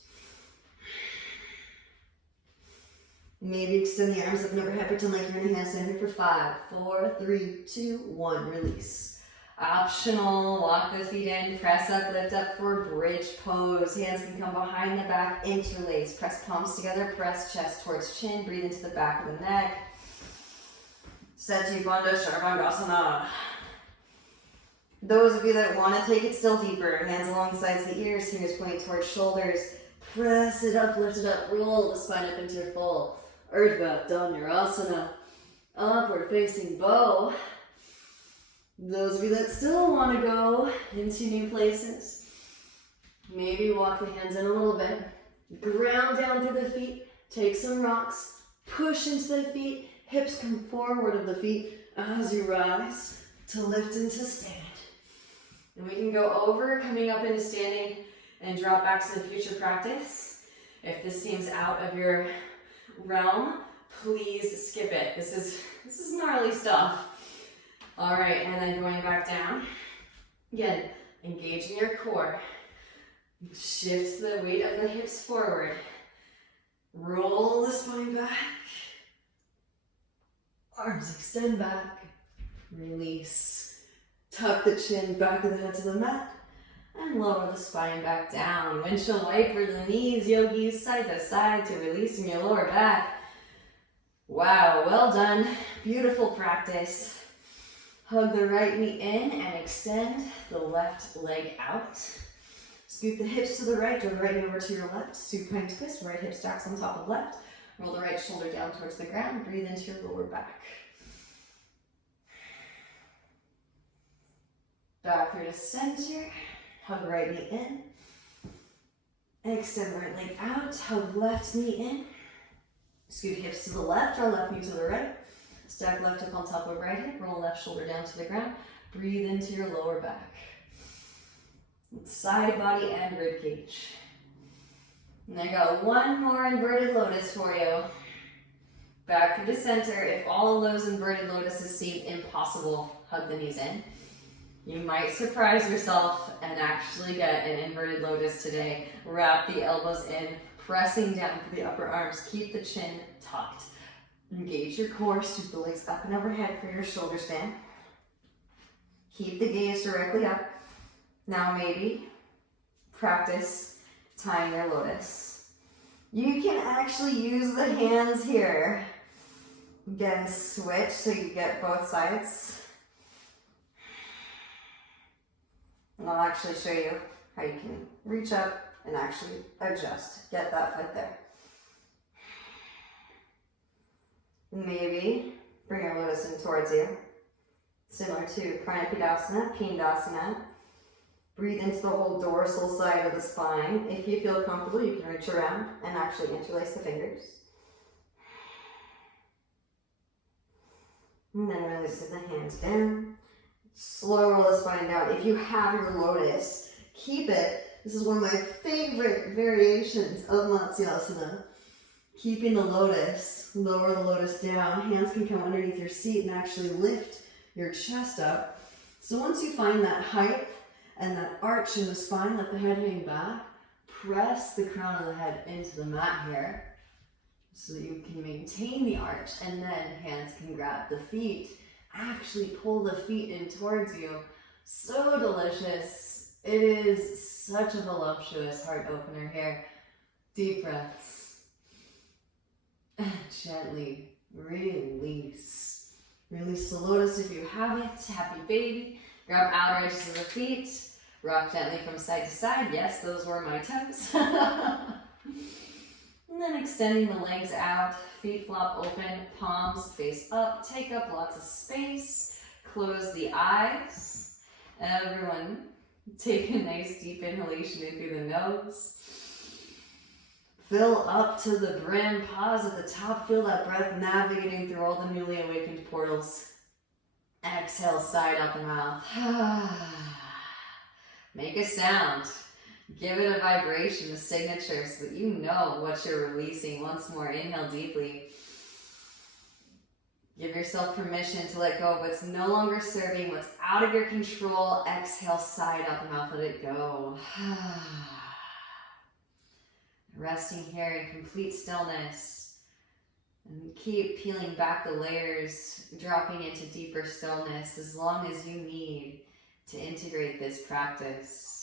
Maybe extend the arms up and overhead, pretend like you're in a handstand here for 5, 4, 3, 2, 1, release. Optional, walk the feet in, press up, lift up for bridge pose. Hands can come behind the back, interlace. Press palms together, press chest towards chin, breathe into the back of the neck. Seti Bandha Sharvangasana. Those of you that want to take it still deeper, hands along the sides of the ears, fingers point towards shoulders. Press it up, lift it up, roll the spine up into your full Urdhva Dhanurasana. Upward facing bow. Those of you that still want to go into new places, maybe walk the hands in a little bit, ground down through the feet, take some rocks, push into the feet, hips come forward of the feet as you rise to lift into stand. And we can go over, coming up into standing and drop back to the future practice. If this seems out of your realm, please skip it. This is gnarly stuff. All right, and then going back down. Again, engaging your core. Shift the weight of the hips forward. Roll the spine back. Arms extend back. Release. Tuck the chin back of the head to the mat. And lower the spine back down. Windshield wiper the knees, yogis, side to side to releasing your lower back. Wow, well done. Beautiful practice. Hug the right knee in and extend the left leg out. Scoot the hips to the right, draw the right knee over to your left. Supine twist, right hip stacks on top of left. Roll the right shoulder down towards the ground. Breathe into your lower back. Back through to center. Hug right knee in. Extend right leg out. Hug left knee in. Scoot hips to the left, draw left knee to the right. Stack left hip on top of right hip, roll left shoulder down to the ground. Breathe into your lower back. Side body and rib cage. And I got one more inverted lotus for you. Back through the center. If all of those inverted lotuses seem impossible, hug the knees in. You might surprise yourself and actually get an inverted lotus today. Wrap the elbows in, pressing down for the upper arms. Keep the chin tucked. Engage your core, sweep the legs up and overhead for your shoulder span. Keep the gaze directly up. Now maybe practice tying your lotus. You can actually use the hands here. Again, switch so you get both sides. And I'll actually show you how you can reach up and actually adjust. Get that foot there. Maybe bring your lotus in towards you. Similar to Pranapidasana, Pindasana. Breathe into the whole dorsal side of the spine. If you feel comfortable, you can reach around and actually interlace the fingers. And then releasing the hands down. Slow roll the spine down. If you have your lotus, keep it. This is one of my favorite variations of Matsyasana. Keeping the lotus, lower the lotus down. Hands can come underneath your seat and actually lift your chest up. So once you find that height and that arch in the spine, let the head hang back. Press the crown of the head into the mat here so that you can maintain the arch, and then hands can grab the feet. Actually pull the feet in towards you. So delicious. It is such a voluptuous heart opener here. Deep breaths. And gently release. Release the lotus if you have it. Happy baby. Grab outer edges of the feet. Rock gently from side to side. Yes, those were my toes. And then extending the legs out. Feet flop open. Palms face up. Take up lots of space. Close the eyes. Everyone, take a nice deep inhalation in through the nose. Fill up to the brim. Pause at the top. Feel that breath navigating through all the newly awakened portals. Exhale, side up the mouth. Make a sound. Give it a vibration, a signature, so that you know what you're releasing. Once more, inhale deeply. Give yourself permission to let go of what's no longer serving, what's out of your control. Exhale, side out the mouth, let it go. Resting here in complete stillness. And keep peeling back the layers, dropping into deeper stillness as long as you need to integrate this practice.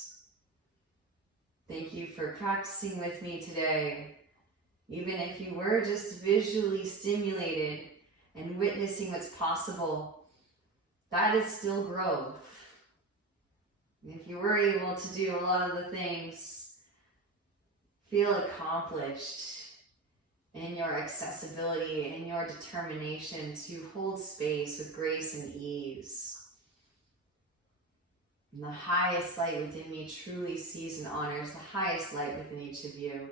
Thank you for practicing with me today. Even if you were just visually stimulated and witnessing what's possible, that is still growth. If you were able to do a lot of the things, feel accomplished in your accessibility and your determination to hold space with grace and ease. And the highest light within me truly sees and honors the highest light within each of you.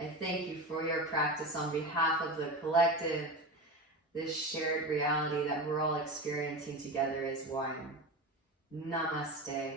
I thank you for your practice on behalf of the collective, this shared reality that we're all experiencing together as one. Namaste.